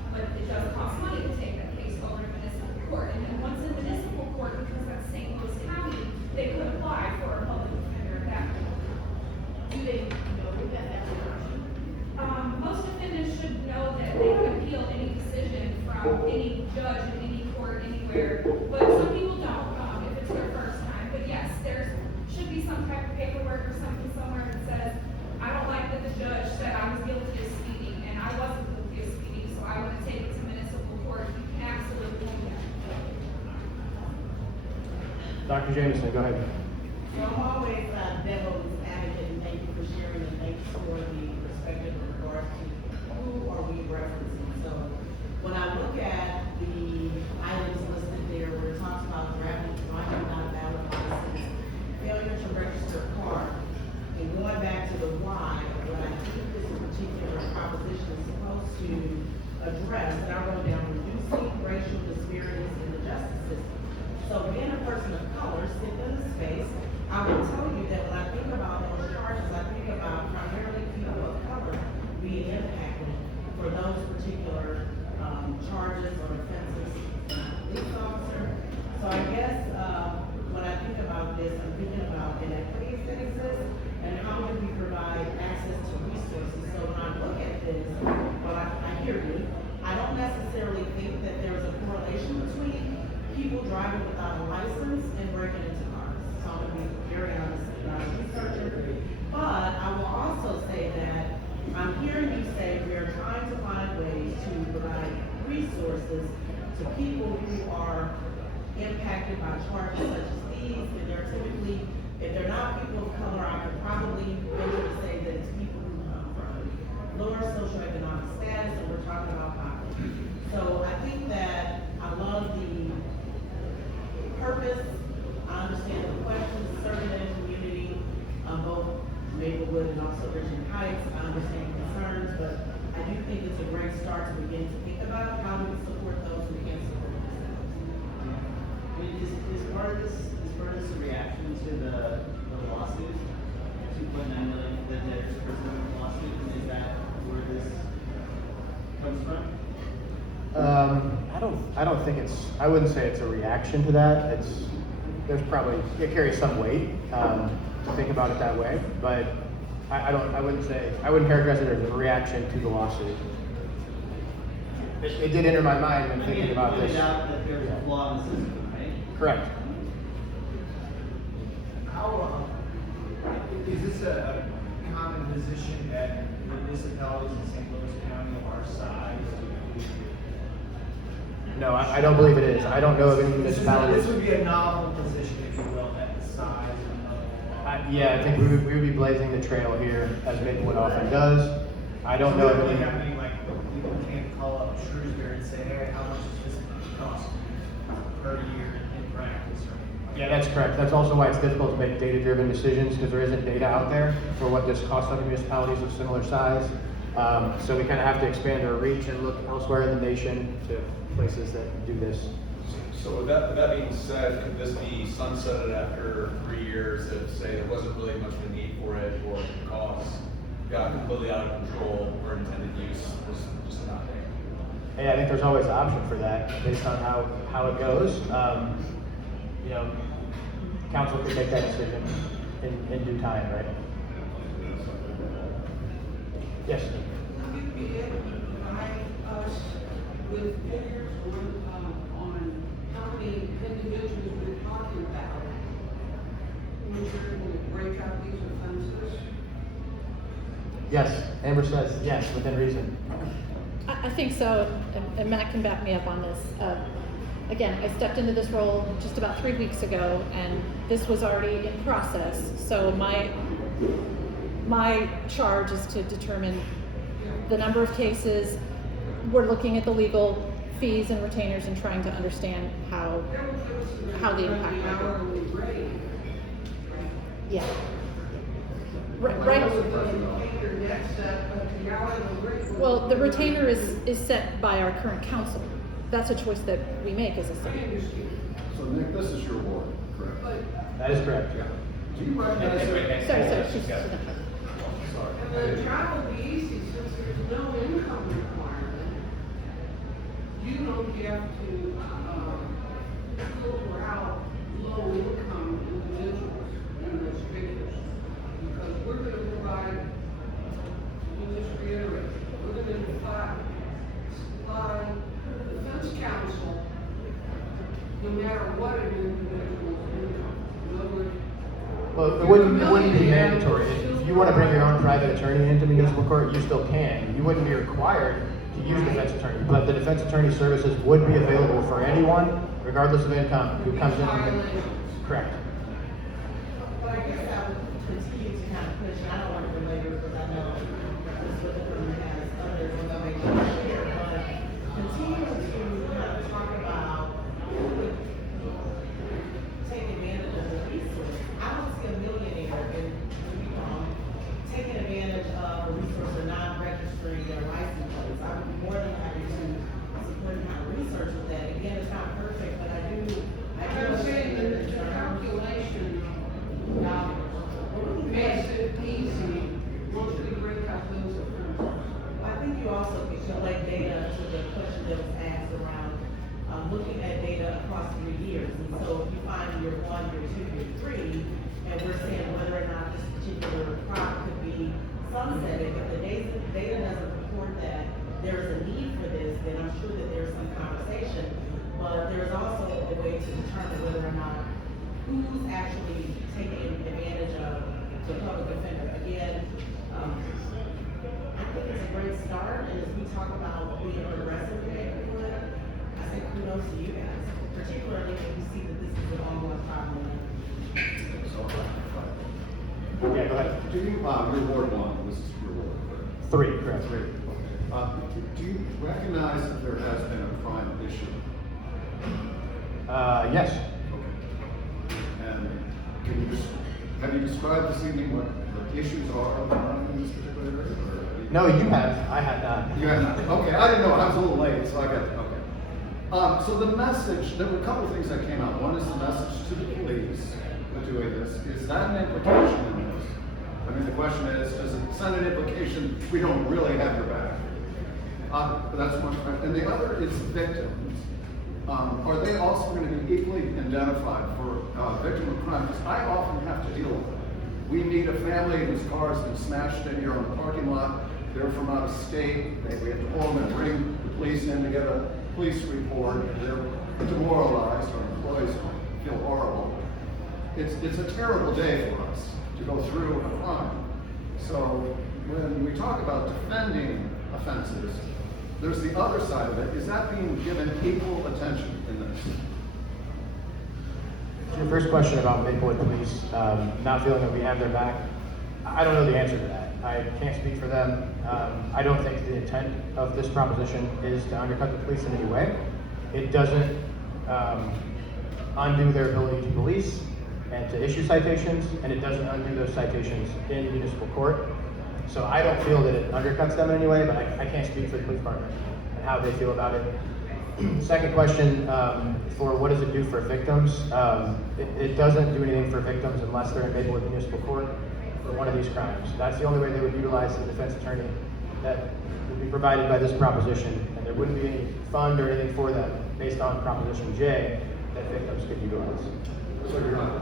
But it does cost money to take that case over to municipal court. And then once in municipal court, because that's St. Louis County, they could apply for a public defender at that point. Do they know that that's an option? Most defendants should know that they can appeal any decision from any judge in any court anywhere, but some people don't, if it's their first time. But yes, there should be some type of paperwork or something somewhere that says, I don't like that the judge said I was guilty of speeding, and I wasn't guilty of speeding, so I want to take it to municipal court. You can absolutely do that. Dr. Jameson, go ahead. So I'm always devil's advocate, and thank you for sharing, and thanks for the perspective in regards to who are we referencing. So when I look at the items listed there, where it talks about driving without valid license, failure to register a car, and going back to the why, what I think this particular proposition is supposed to address, and I wrote down reducing racial disparities in the justice system. So being a person of color, sitting in the space, I will tell you that when I think about those charges, I think about primarily people of color being impacted for those particular charges or offenses. Police officer. So I guess when I think about this, I'm thinking about inequities that exist and how do we provide access to resources. So when I look at this, well, I hear you, to provide resources to people who are impacted by charges such as these, and they're typically, if they're not people of color, I could probably venture to say that it's people who come from lower socioeconomic status, and we're talking about poverty. So I think that I love the purpose, I understand the questions, serving in the community, both Maplewood and also Richmond Heights, I understand concerns, but I do think it's a great start to begin to think about how do we support those who can't support themselves. I mean, is part of this a reaction to the lawsuit, 2.9 million that there's presented in the lawsuit, and is that where this comes from? I don't think I wouldn't say it's a reaction to that. It carries some weight, to think about it that way, but I wouldn't characterize it as a reaction to the lawsuit. It did enter my mind when thinking about this. You pointed out that there's a flaw in the system, right? Correct. How, is this a common position at municipalities in St. Louis County of our size? No, I don't believe it is. I don't know of any municipalities. This would be a novel position, if you will, at the size of Yeah, I think we would be blazing the trail here, as Maplewood often does. I don't know of really any. happening, like, people can't call up Shrewsbury and say, hey, how much does this cost per year in practice? Yeah, that's correct. That's also why it's difficult to make data-driven decisions, because there isn't data out there for what this costs other municipalities of similar size. So we kind of have to expand our reach and look elsewhere in the nation to places that do this. So with that being said, could this be sunsetted after 3 years if, say, there wasn't really much of a need for it, or the costs got completely out of control, or intended use was just not there? Hey, I think there's always an option for that based on how it goes. Council could make that decision in due time, right? Yes. Would you be able to provide us with figures on how many individuals we're talking about when you're able to break out these offenses? Yes. Amber says yes, within reason. I think so, and Matt can back me up on this. Again, I stepped into this role just about 3 weeks ago, and this was already in process. So my charge is to determine the number of cases. We're looking at the legal fees and retainers and trying to understand how the impact will be. Yeah. Right. Well, the retainer is set by our current council. That's a choice that we make as a city. So Nick, this is your ward, correct? That is correct. Do you recognize it? Sorry. And the job will be easy since there's no income requirement. You don't have to filter out low income individuals in those figures. Because we're going to provide, let me just reiterate, we're going to supply defense counsel no matter what an individual's income. In other words, Well, it wouldn't be mandatory. If you want to bring your own private attorney into municipal court, you still can. You wouldn't be required to use defense attorney, but the defense attorney services would be available for anyone, regardless of income, who comes in. Correct. But I guess I would continue to kind of push, and I don't want to belabor because I know this is what the room has others, and they'll make it clear, but continue to kind of talk about who would take advantage of the resource. I don't see a millionaire in taking advantage of a resource or non-registering their license plates. I would be more than happy to support kind of research with that. Again, it's not perfect, but I do I'm saying that the calculation of dollars makes it easy once we break out those offenses. I think you also can collect data to the question that was asked around looking at data across 3 years. And so if you find year 1, year 2, year 3, and we're saying whether or not this particular crop could be sunsetted, if the data doesn't report that there's a need for this, then I'm sure that there's some conversation. But there's also a way to determine whether or not who's actually taking advantage of the public defender. Again, I think it's a great great start, and as we talk about being progressive in the neighborhood, I say kudos to you guys, particularly when you see that this is an ongoing problem. Yeah, go ahead. Do you, your Ward 1, this is your Ward, correct? 3, correct, 3. Do you recognize that there has been a crime issue? Yes. Okay. And can you have you described this evening what the issues are of crime in this particular area? No, you have. I have not. You have not. Okay, I didn't know. I was a little late, so I got okay. So the message, there were a couple of things that came out. One is the message to the police for doing this. Is that an implication in this? I mean, the question is, does it send an implication we don't really have your back? That's one question. And the other is victims. Are they also going to be equally identified for victim of crime? Because I often have to deal with it. We meet a family whose car has been smashed in here on the parking lot. They're from out of state. We have to pull them and bring the police in to get a police report. They're demoralized. Our employees feel horrible. It's a terrible day for us to go through a crime. So when we talk about defending offenses, there's the other side of it. Is that being given equal attention in this? Your first question about Maplewood Police not feeling that we have their back, I don't know the answer to that. I can't speak for them. I don't think the intent of this proposition is to undercut the police in any way. It doesn't undo their ability to police and to issue citations, and it doesn't undo those citations in municipal court. So I don't feel that it undercuts them in any way, but I can't speak for the police department and how they feel about it. Second question, for what does it do for victims? It doesn't do anything for victims unless they're in Maplewood Municipal Court for one of these crimes. That's the only way they would utilize the defense attorney that would be provided by this proposition, and there wouldn't be any fund or anything for them based on Proposition J that victims could utilize. So you're not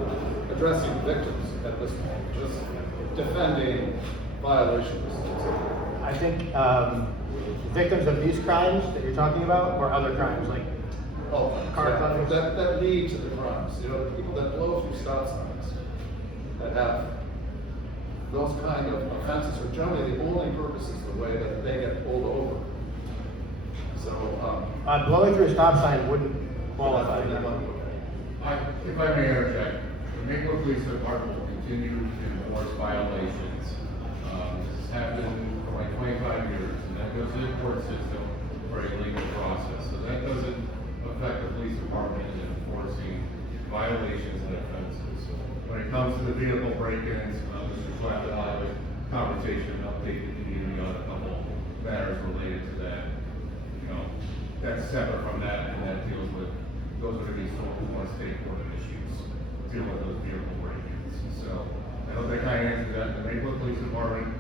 addressing victims at this point, just defending violations. I think victims of these crimes that you're talking about, or other crimes like car theft, that lead to the crimes. You know, the people that blow through stop signs, that have those kind of offenses are generally the only purposes the way that they get pulled over. So blowing through a stop sign wouldn't qualify. If I may interject, the Maplewood Police Department will continue to enforce violations. This has happened for like 25 years, and that goes to the court system for a legal process. So that doesn't affect the police department in enforcing violations and offenses. When it comes to the vehicle break-ins, Mr. Swack and I had a conversation, update the community on a couple matters related to that. You know, that's separate from that, and that deals with those are going to be more state court issues, deal with those vehicle break-ins. So I don't think I answered that. The Maplewood Police Department,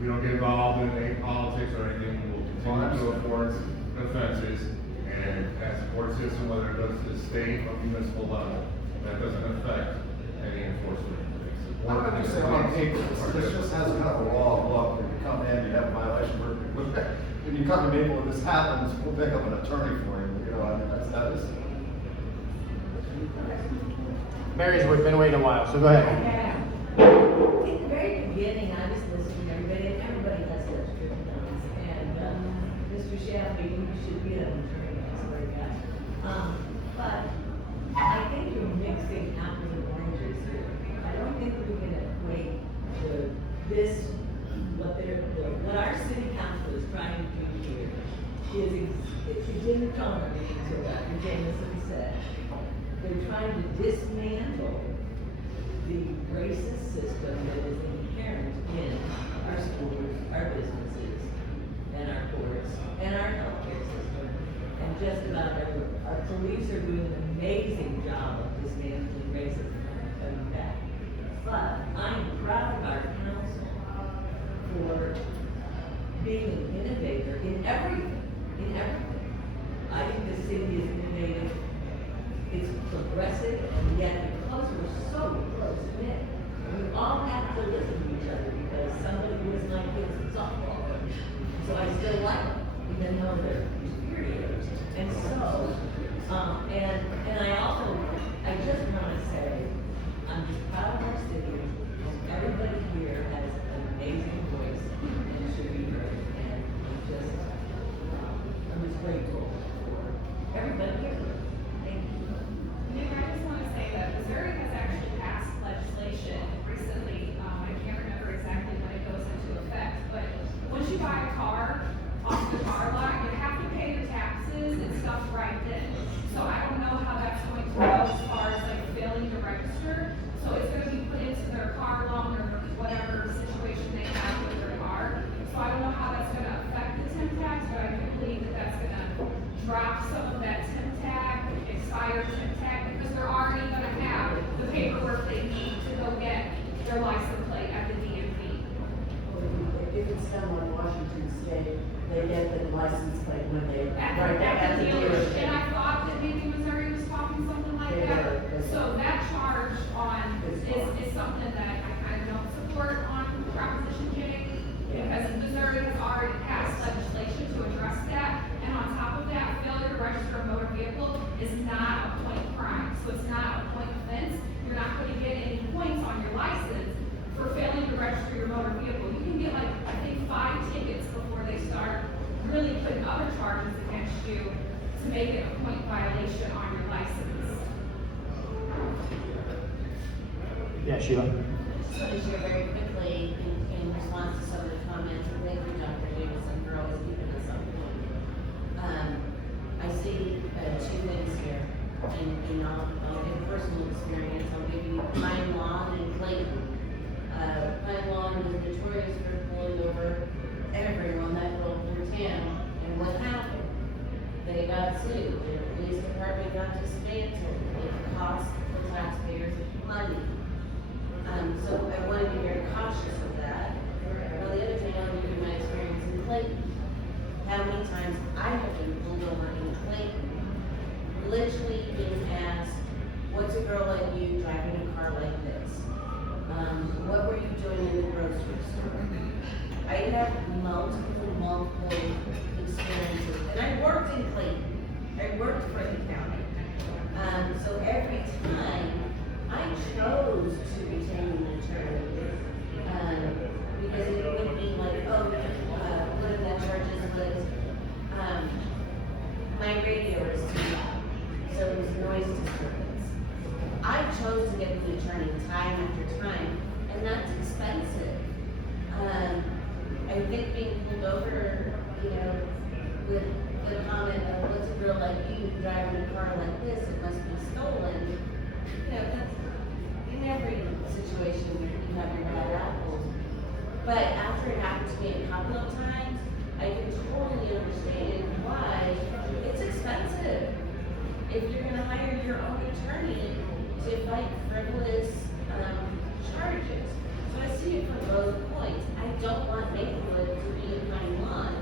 we don't get involved in any politics or anything. We'll continue to enforce offenses, and as a court system, whether it goes to the state or municipal level, that doesn't affect any enforcement. I'm not going to say on paper, this just has kind of a raw look. When you come in, you have a violation. When you come to Maplewood, this happens, we'll pick up an attorney for you. You know, I mean, that is. Mary's been waiting a while, so go ahead. In the very beginning, I was listening to everybody, and everybody has such good notes. And, Mr. Shapley, you should be an attorney, I swear to God. But I think you're mixing apples and oranges here. I don't think we can equate to this, what our city council is trying to do here is, it's intonally to what Dr. Jameson said. They're trying to dismantle the racist system that is inherent in our schools, our businesses, and our courts, and our healthcare system, and just about everywhere. Our police are doing an amazing job of dismantling racism and coming back. But I'm proud of our council for being an innovator in everything, I think the city is innovative. It's progressive, and yet because we're so close-knit, we all have to listen to each other because somebody was like this in softball. So I still like them, even though they're inferiors. And so, and I just want to say, I'm just proud of our city. Everybody here has an amazing voice and should be heard. And drop some of that temp tag, expired temp tag, because they're already gonna have the paperwork they need to go get their license plate at the DMV. If it's done on Washington State, they get the license plate when they, At the dealership, and I thought that maybe Missouri was talking something like that. So that charge on, is something that I kind of don't support on Proposition J, because Missouri has already passed legislation to address that. And on top of that, failure to register a motor vehicle is not a point crime, so it's not a point offense. You're not going to get any points on your license for failing to register your motor vehicle. You can get like, I think, 5 tickets before they start really putting other charges against you to make it a point violation on your license. Yeah, Sheila? Just want to share very quickly in response to some of the comments, and thank you, Dr. Davidson, for always keeping us up to date. I see 2 things here, and I'll give personal experience. I'll give you Pine Lawn in Clayton. Pine Lawn was notorious for pulling over everyone that drove through town, and what happened? They got sued, their police department got dismantled, it cost the taxpayers money. So I want to be very cautious of that. On the other hand, I'll give you my experience in Clayton. How many times I have been pulled over in Clayton, literally being asked, what's a girl like you driving a car like this? What were you doing in the grocery store? I have multiple experiences, and I worked in Clayton. I worked for the county. So every time I chose to retain an attorney, because it would be like, oh, one of the charges was, my radio is too loud, so it was noise disturbance. I chose to get an attorney time after time, and that's expensive. I think being pulled over, with the comment of what's a girl like you driving a car like this, it must be stolen. That's in every situation you have your bad apples. But after it happened to me a couple of times, I can totally understand why it's expensive. If you're gonna hire your own attorney to fight frivolous charges. So I see it from both points. I don't want Maplewood to be a Pine Lawn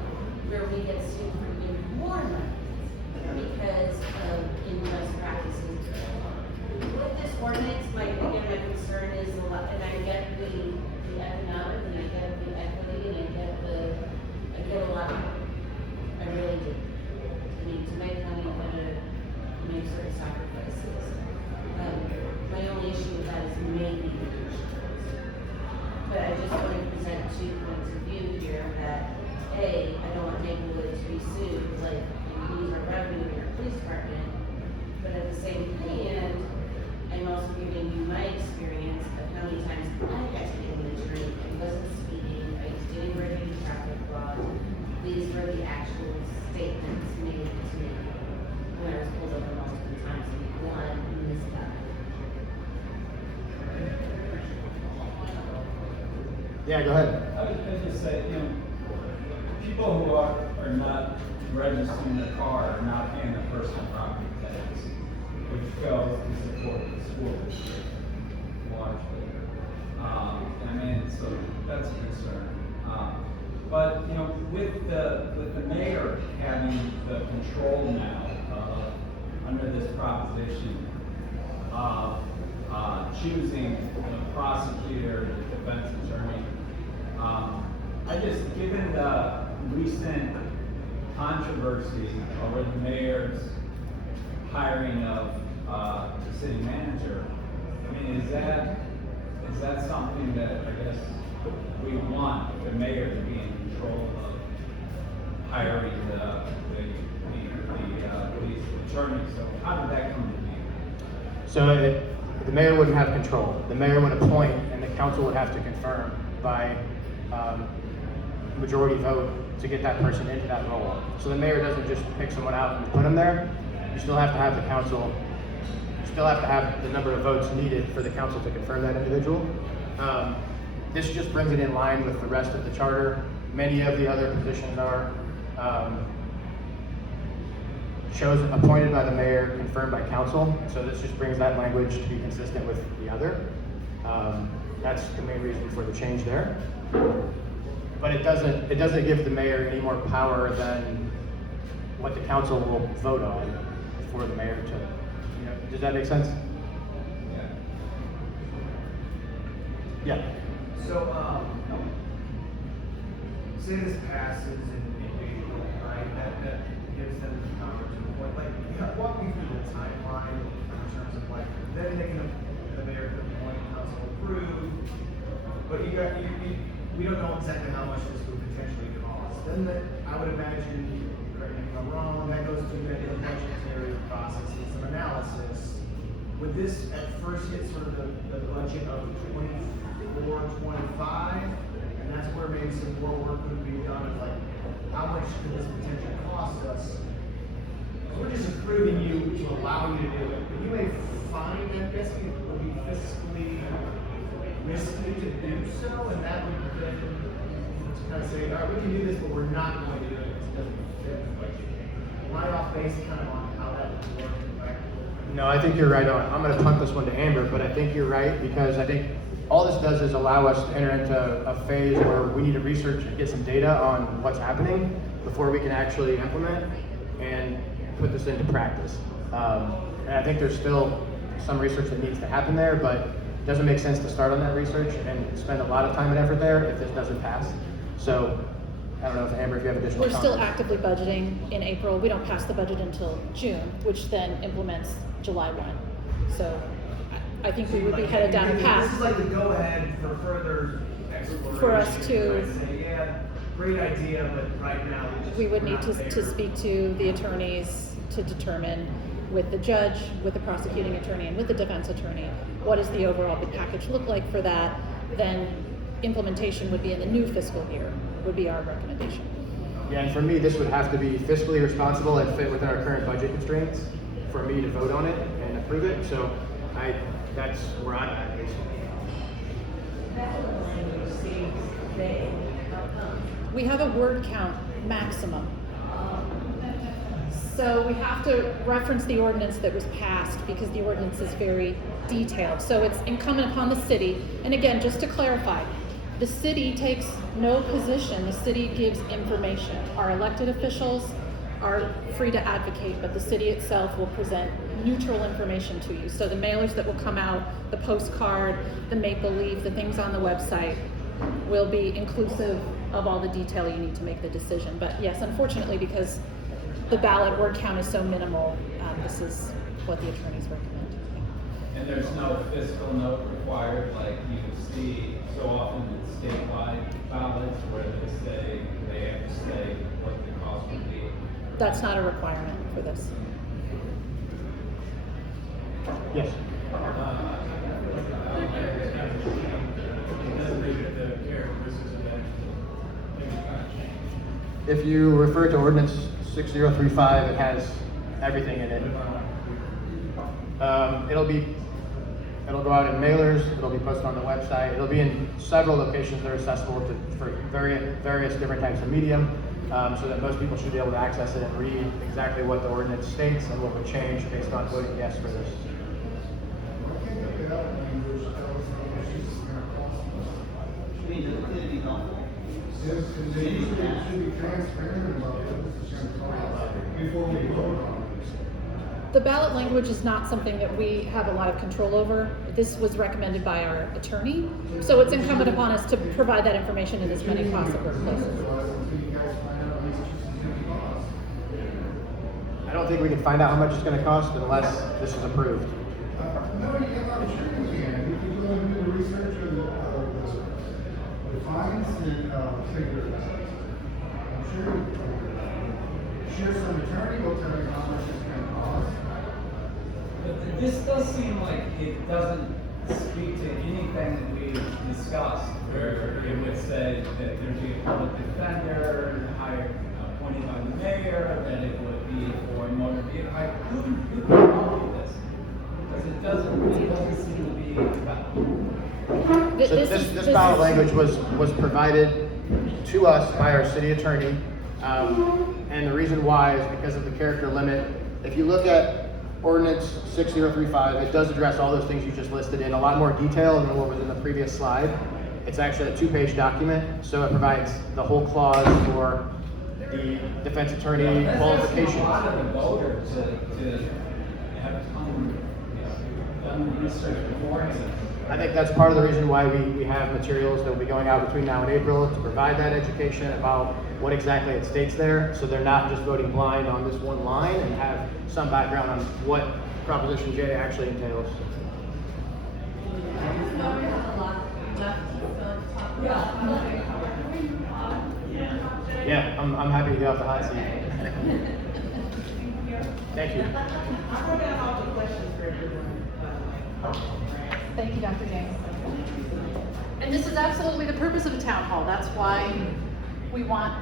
where we get sued for even more money because of unjust practices. With this ordinance, my concern is a lot, and I get the economic, and I get the equity, and I get a lot. I really do. I mean, to make money, you gotta make certain sacrifices. My only issue with that is maybe the insurance. But I just want to present 2 points of view here that, A, I don't want Maplewood to be sued, like, you lose our revenue in our police department. But at the same hand, I'm also giving you my experience of how many times I got to get an attorney. I wasn't speeding, I was doing regular traffic laws. These were the actual statements made to me when I was pulled over multiple times and one misguided. Yeah, go ahead. I would just say, people who are not registering their car are not paying their personal property tax, which goes to support the school district largely. So that's a concern. But with the mayor having the control now under this proposition of choosing the prosecutor, the defense attorney, given the recent controversy over the mayor's hiring of the city manager, is that something that I guess we want the mayor to be in control of hiring the police attorney? So how did that come to be? So the mayor wouldn't have control. The mayor would appoint, and the council would have to confirm by majority vote to get that person into that role. So the mayor doesn't just pick someone out and put them there. You still have to have the council, you still have to have the number of votes needed for the council to confirm that individual. This just brings it in line with the rest of the charter. Many of the other positions are. shows appointed by the mayor, confirmed by council. So this just brings that language to be consistent with the other. That's the main reason for the change there. But it doesn't give the mayor any more power than what the council will vote on for the mayor to, does that make sense? Yeah. So, say this passes in April, right, that gives them the power to appoint, like, walk me through the timeline in terms of like, then they can, the mayor can appoint, council approve, but we don't know exactly how much this would potentially cost. Then I would imagine, correct me if I'm wrong, that goes through many of the budgetary processes and analysis. Would this at first hit sort of the budget of 24, 25? And that's where maybe some more work would be done of like, how much could this potentially cost us? We're just approving you to allow you to do it, but you may find that this would be fiscally risky to do so, and that would then to kind of say, all right, we can do this, but we're not going to do it because it doesn't fit the budget. Am I off base kind of on how that would work in practice? No, I think you're right on. I'm going to punt this one to Amber, but I think you're right because I think all this does is allow us to enter into a phase where we need to research and get some data on what's happening before we can actually implement and put this into practice. And I think there's still some research that needs to happen there, but it doesn't make sense to start on that research and spend a lot of time and effort there if this doesn't pass. So I don't know if Amber, if you have additional We're still comments. actively budgeting in April. We don't pass the budget until June, which then implements July 1. So I think we would be headed down a path. This is like the go-ahead for further exploration. For us to- I'd say, yeah, great idea, but right now We would need we're not to there. speak to the attorneys to determine with the judge, with the prosecuting attorney, and with the defense attorney, what does the overall bid package look like for that? Then implementation would be in the new fiscal year, would be our recommendation. Yeah, and for me, this would have to be fiscally responsible and fit within our current budget constraints for me to vote on it and approve it. So that's where I'm at. We have a word count maximum. So we have to reference the ordinance that was passed because the ordinance is very detailed. So it's incumbent upon the city, and again, just to clarify, the city takes no position, the city gives information. Our elected officials are free to advocate, but the city itself will present neutral information to you. So the mailers that will come out, the postcard, the maple leaf, the things on the website will be inclusive of all the detail you need to make the decision. But yes, unfortunately, because the ballot word count is so minimal, this is what the attorneys recommend. And there's no fiscal note required, like you see so often in statewide ballots where they have to say what the cost would be. That's not a requirement for this. Yes. If you refer to ordinance 6035, it has everything in it. It'll go out in mailers, it'll be posted on the website, it'll be in several locations that are accessible for various different types of medium, so that most people should be able to access it and read exactly what the ordinance states and what would change based on voting yes for this. I mean, could it be helpful? It should be transparent about what this is going to cost before we vote on this. The ballot language is not something that we have a lot of control over. This was recommended by our attorney, so it's incumbent upon us to provide that information in as many possible places. I don't think we can find out how much it's going to cost unless this is approved. No, I'm sure you can. If you go and do the research of the fines and figure it out. I'm sure you can. Share some attorney will tell you how much it's going to cost. But this does seem like it doesn't speak to anything that we discussed, where it would say that there'd be a public defender hired, appointed by the mayor, that it would be for motor vehicle. Who can argue this? Because it doesn't seem to be about. So this ballot language was provided to us by our city attorney, and the reason why is because of the character limit if you look at ordinance 6035, it does address all those things you just listed in a lot more detail than what was in the previous slide. It's actually a 2-page document, so it provides the whole clause for the defense attorney qualifications. A lot of the voters to have done research beforehand. I think that's part of the reason why we have materials that will be going out between now and April to provide that education about what exactly it states there, so they're not just voting blind on this one line and have some background on what Proposition J actually entails. Yeah, I'm happy to get off the hot seat. Thank you. I don't have all the questions for everyone. Thank you, Dr. James. And this is absolutely the purpose of a town hall. That's why we want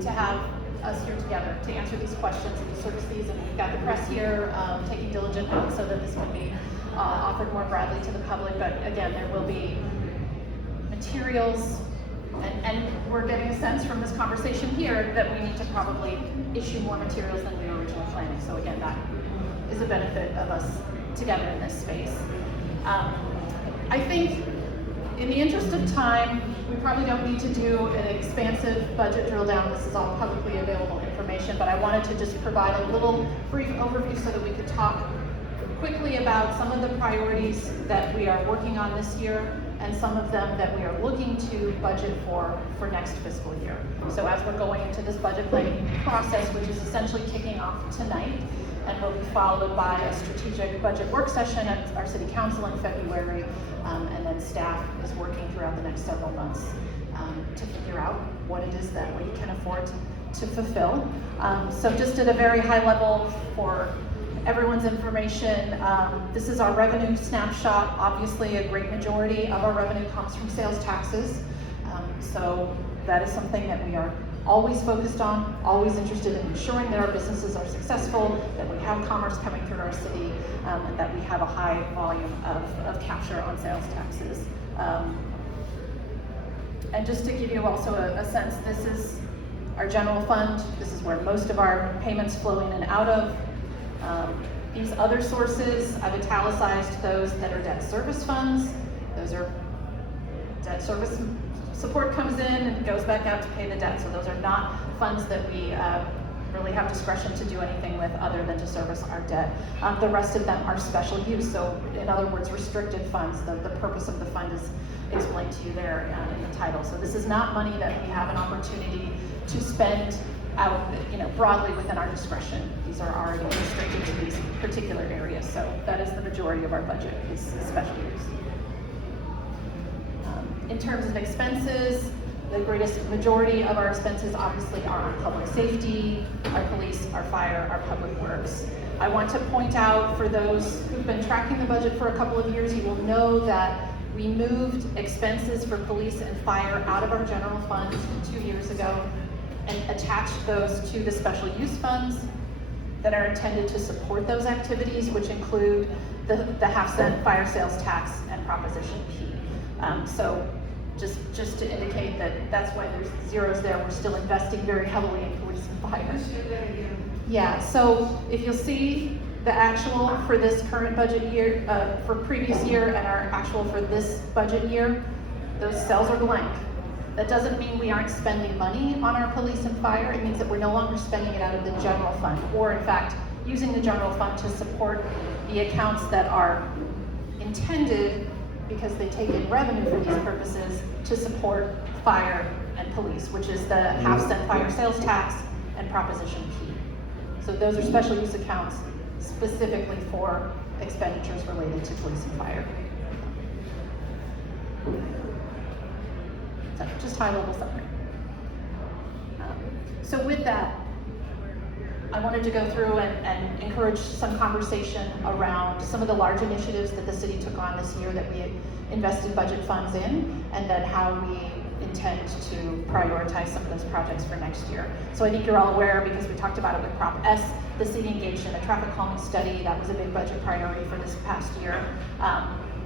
to have us here together to answer these questions and to service these. And we've got the press here taking diligent notes so that this can be offered more broadly to the public. But again, there will be materials, and we're getting a sense from this conversation here that we need to probably issue more materials than we were originally planning. So again, that is a benefit of us together in this space. I think in the interest of time, we probably don't need to do an expansive budget drill down. This is all publicly available information, but I wanted to just provide a little brief overview so that we could talk quickly about some of the priorities that we are working on this year and some of them that we are looking to budget for next fiscal year. So as we're going into this budget planning process, which is essentially kicking off tonight, and will be followed by a strategic budget work session at our city council in February, and then staff is working throughout the next several months to figure out what it is that we can afford to fulfill. So just at a very high level for everyone's information, this is our revenue snapshot. Obviously, a great majority of our revenue comes from sales taxes. So that is something that we are always focused on, always interested in ensuring that our businesses are successful, that we have commerce coming through our city, and that we have a high volume of capture on sales taxes. And just to give you also a sense, this is our general fund. This is where most of our payments flow in and out of. These other sources, I've italicized those that are debt service funds. Those are debt service support comes in and goes back out to pay the debt. So those are not funds that we really have discretion to do anything with other than to service our debt. The rest of them are special use. So in other words, restricted funds. The purpose of the fund is explained to you there in the title. So this is not money that we have an opportunity to spend out, broadly within our discretion. These are already restricted to these particular areas. So that is the majority of our budget is special use. In terms of expenses, the greatest majority of our expenses obviously are on public safety, our police, our fire, our public works. I want to point out for those who've been tracking the budget for a couple of years, you will know that we moved expenses for police and fire out of our general funds 2 years ago and attached those to the special use funds that are intended to support those activities, which include the half-cent fire sales tax and Proposition P. So just to indicate that that's why there's zeros there. We're still investing very heavily in police and fire. Yeah, so if you'll see the actual for this current budget year, for previous year and our actual for this budget year, those cells are blank. That doesn't mean we aren't spending money on our police and fire. It means that we're no longer spending it out of the general fund, or in fact, using the general fund to support the accounts that are intended, because they take in revenue for these purposes, to support fire and police, which is the half-cent fire sales tax and Proposition P. So those are special use accounts specifically for expenditures related to police and fire. So just high-level summary. So with that, I wanted to go through and encourage some conversation around some of the large initiatives that the city took on this year that we invested budget funds in, and then how we intend to prioritize some of those projects for next year. So I think you're all aware, because we talked about it with Prop S, the city engaged in a traffic calming study. That was a big budget priority for this past year.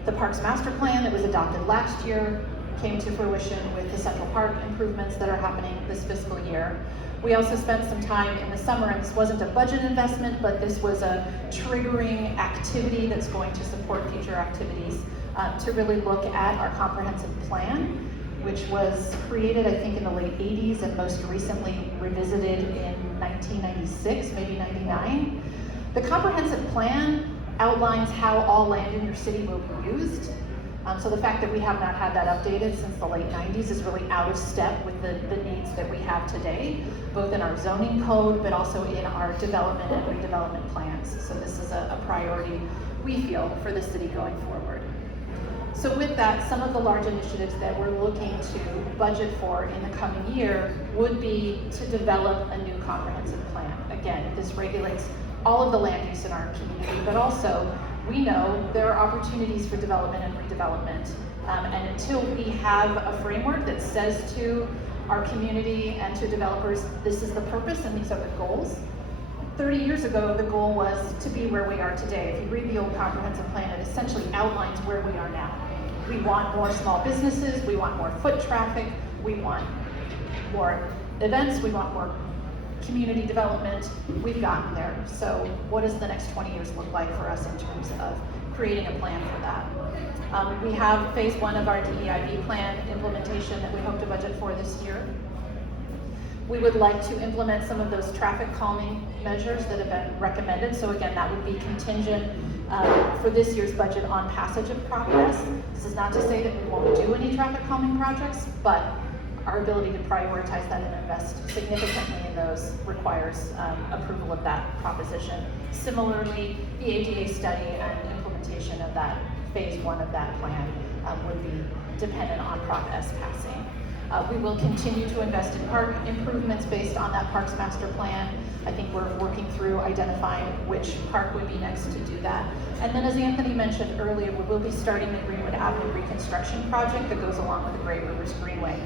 The Parks Master Plan that was adopted last year came to fruition with the Central Park improvements that are happening this fiscal year. We also spent some time in the summer, and this wasn't a budget investment, but this was a triggering activity that's going to support future activities, to really look at our comprehensive plan, which was created, I think, in the late 80s and most recently revisited in 1996, maybe 99. The comprehensive plan outlines how all land in your city will be used. So the fact that we have not had that updated since the late 90s is really out of step with the needs that we have today, both in our zoning code, but also in our development and redevelopment plans. So this is a priority, we feel, for the city going forward. So with that, some of the large initiatives that we're looking to budget for in the coming year would be to develop a new comprehensive plan. Again, this regulates all of the land use in our community, but also we know there are opportunities for development and redevelopment. And until we have a framework that says to our community and to developers, this is the purpose and these are the goals. 30 years ago, the goal was to be where we are today. If you read the old comprehensive plan, it essentially outlines where we are now. We want more small businesses, we want more foot traffic, we want more events, we want more community development. We've gotten there. So what does the next 20 years look like for us in terms of creating a plan for that? We have phase 1 of our DEIB plan implementation that we hope to budget for this year. We would like to implement some of those traffic calming measures that have been recommended. So again, that would be contingent for this year's budget on passage of Prop S. This is not to say that we won't do any traffic calming projects, but our ability to prioritize that and invest significantly in those requires approval of that proposition. Similarly, the ADA study and implementation of that phase 1 of that plan would be dependent on Prop S passing. We will continue to invest in park improvements based on that Parks Master Plan. I think we're working through identifying which park would be next to do that. And then, as Anthony mentioned earlier, we will be starting the Greenwood Avenue reconstruction project that goes along with the Great Rivers Greenway.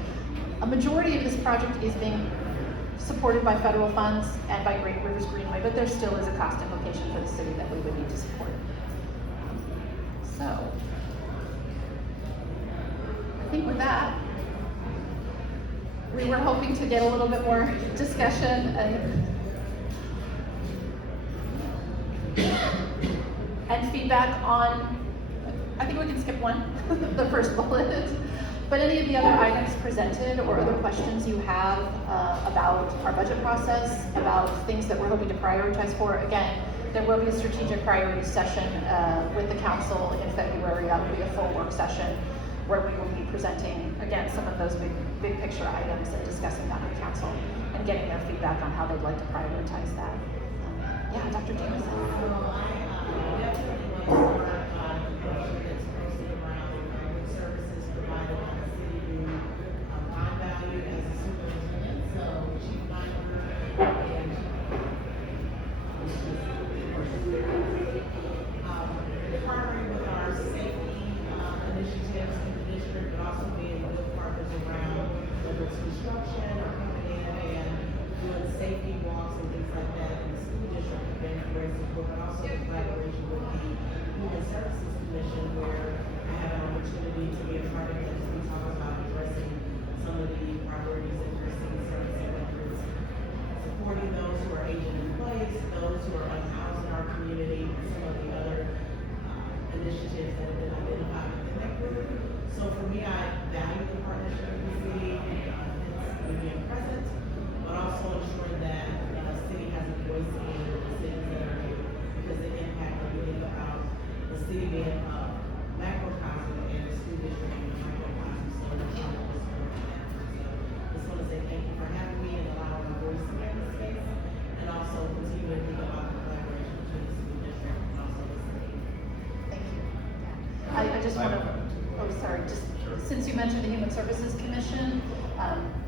A majority of this project is being supported by federal funds and by Great Rivers Greenway, but there still is a cost implication for the city that we would need to support. So, I think with that, we were hoping to get a little bit more discussion and feedback on, I think we can skip one, the first bullet. But any of the other items presented or other questions you have about our budget process, about things that we're hoping to prioritize for, again, there will be a strategic priorities session with the council in February. That will be a full work session where we will be presenting, again, some of those big picture items and discussing that with council and getting their feedback on how they'd like to prioritize that. Yeah, Dr. Jameson. So I definitely want to start that's posted around what services provided by the city to my value as a superintendent. So Chief Binder and partnering with our safety initiatives in the district, but also being good partners around whether it's construction or coming in and doing safety walks and things like that in the school district have been very supportive, but also in collaboration with the Human Services Commission, where I have an opportunity to be a part of it as we talk about addressing some of the priorities that we're seeing service records, supporting those who are aging in place, those who are unhoused in our community, and some of the other initiatives that have been identified within that group. So for me, I value the partnership with the city, it's being present, but also ensuring that the city has a voice in the decisions that are made, because the impact when we think about the city being a macrocosm and the school district being a microcosm. So I'm trying to support that effort. So just want to say thank you for having me and allowing my voice to be in this space, and also continue to think about the collaboration between the school district and also the city. Thank you. I just want to, just since you mentioned the Human Services Commission,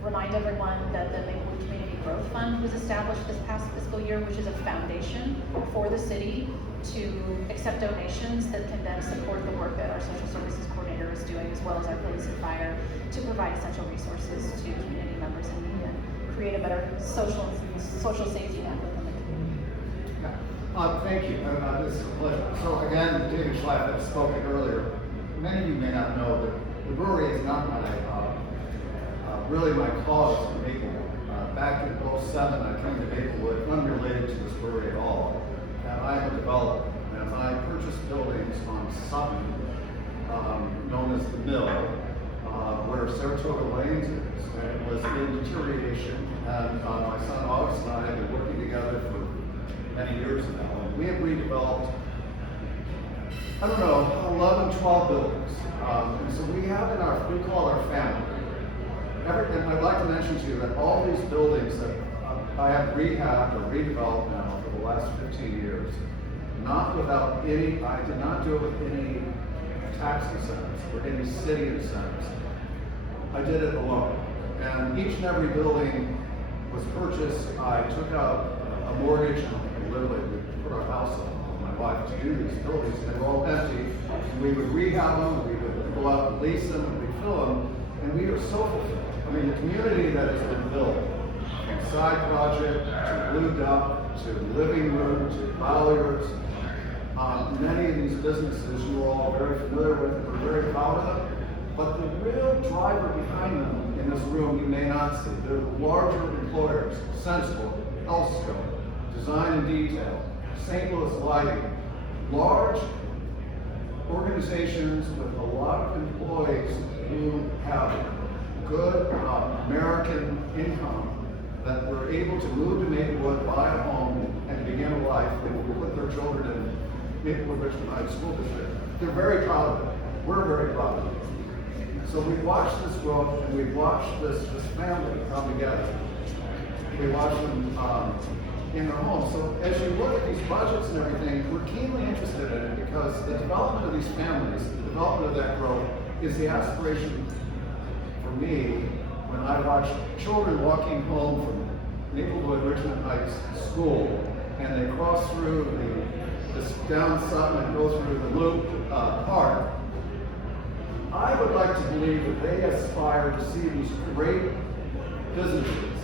remind everyone that the Maplewood Community Growth Fund was established this past fiscal year, which is a foundation for the city to accept donations that can then support the work that our social services coordinator is doing, as well as our police and fire, to provide essential resources to community members in need and create a better social safety net within the community. Thank you. This is a pleasure. So again, David Schlapp had spoken earlier. Many of you may not know that the brewery is not really my cause for making back in '07, I came to Maplewood, unrelated to this brewery at all. And I'm a developer, and I purchased buildings on Sutton, known as the Mill, where Saratoga Lanes is, and it was in deterioration. And my son August and I have been working together for many years now. And we have redeveloped, I don't know, 11, 12 buildings. And so we have in our, we call our family. And I'd like to mention to you that all these buildings that I have rehabbed or redeveloped now for the last 15 years, not without any, I did not do it with any tax incentives or any city incentives. I did it alone. And each and every building was purchased. I took out a mortgage and literally we put our house up with my wife to do these buildings, and they were all empty. And we would rehab them, we would go out and lease them, and we'd fill them, and we are so fulfilled. I mean, the community that has been built, from side project to Blue Duck to living room to Bolliers, many of these businesses you are all very familiar with and are very proud of. But the real driver behind them in this room you may not see. They're the larger employers: Sensible, Healthscope, Design and Detail, St. Louis Lighting, large organizations with a lot of employees who have good American income that were able to move to Maplewood, buy a home, and begin a life, and will put their children in Maplewood Richmond Heights School District. They're very proud of it. We're very proud of it. So we've watched this growth, and we've watched this family come together. We watch them in their homes. So as you look at these budgets and everything, we're keenly interested in it because the development of these families, the development of that growth, is the aspiration for me when I watch children walking home from Maplewood Richmond Heights School, and they cross through this down Sutton and go through the Loop Park. I would like to believe that they aspire to see these great businesses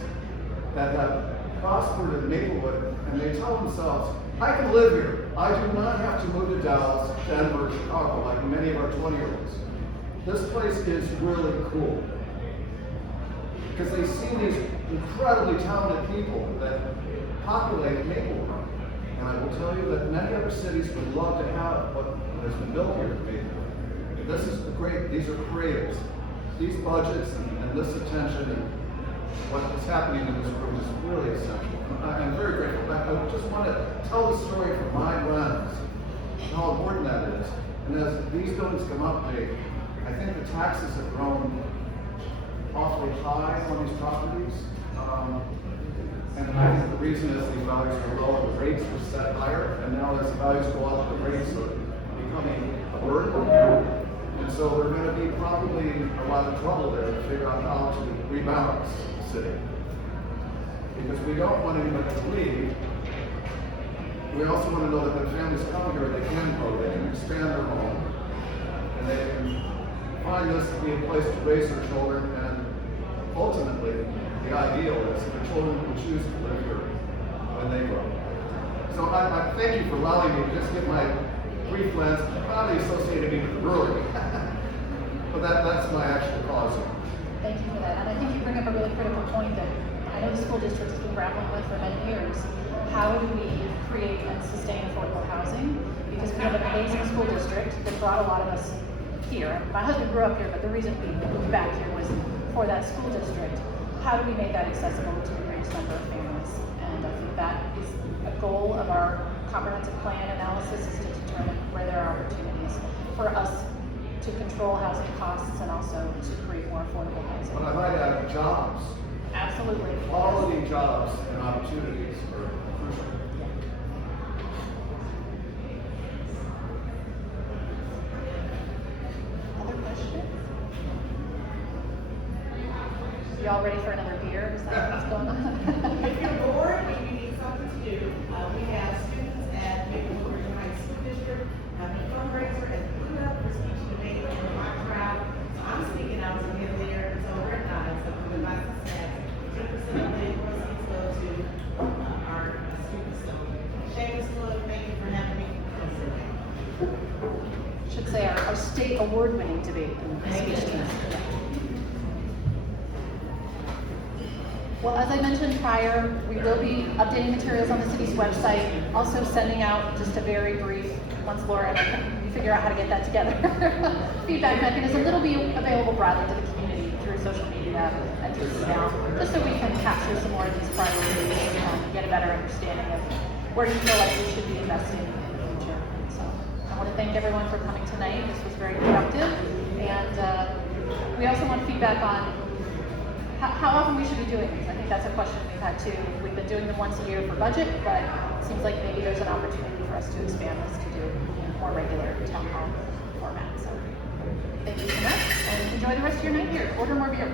that have prospered in Maplewood, and they tell themselves, I can live here. I do not have to move to Dallas, Denver, Chicago, like many of our 20-year-olds. This place is really cool. Because they see these incredibly talented people that populate Maplewood. And I will tell you that many other cities would love to have what has been built here in Maplewood. This is great. These are creatives. These budgets and this attention and what is happening in this room is really essential. I'm very grateful. I just want to tell the story from my lens, and how important that is. And as these buildings come up, I think the taxes have grown awfully high on these properties. And I think the reason is these values are low, the rates were set higher, and now as the values go up, the rates are becoming a burden. And so we're going to be probably a lot of trouble there to figure out how to rebalance the city. Because we don't want anybody to leave. We also want to know that when families come here, they can grow, they can expand their home, and they can find this to be a place to raise their children, and ultimately, the ideal is that the children will choose to live here when they grow. So I thank you for allowing me to just give my brief lens, probably associated me with the brewery. But that's my actual cause. Thank you for that. And I think you bring up a really critical point that I know the school district has been grappling with for many years. How do we create and sustain affordable housing? Because we have an amazing school district that brought a lot of us here. My husband grew up here, but the reason we moved back here was for that school district. How do we make that accessible to the greatest number of families? And I think that is a goal of our comprehensive plan analysis, is to determine where there are opportunities for us to control housing costs and also to create more affordable housing. But I might add jobs. Absolutely. Quality jobs and opportunities are crucial. Other questions? Y'all ready for another beer? Is that what's going on? If you're bored and you need something to do, we have students at Maplewood Richmond Heights School District having a fundraiser at the Blue Duck for speech and debate and my crowd. So I'm speaking out to get there. It's over at 9. So for the last snack, 10% of the proceeds go to our students. So shameless plug. Thank you for having me. Should say our state award-winning debate and speech team. Well, as I mentioned prior, we will be updating materials on the city's website, also sending out just a very brief, once Laura and I can figure out how to get that together, feedback mechanism that'll be available broadly to the community through social media and through email, just so we can capture some more of these priorities and get a better understanding of where you feel like we should be investing in the future. So I want to thank everyone for coming tonight. This was very productive, and we also want feedback on how often we should be doing these. I think that's a question we've had too. We've been doing them once a year for budget, but it seems like maybe there's an opportunity for us to expand this to do more regular town hall format. So thank you so much, and enjoy the rest of your night here. Order more beer.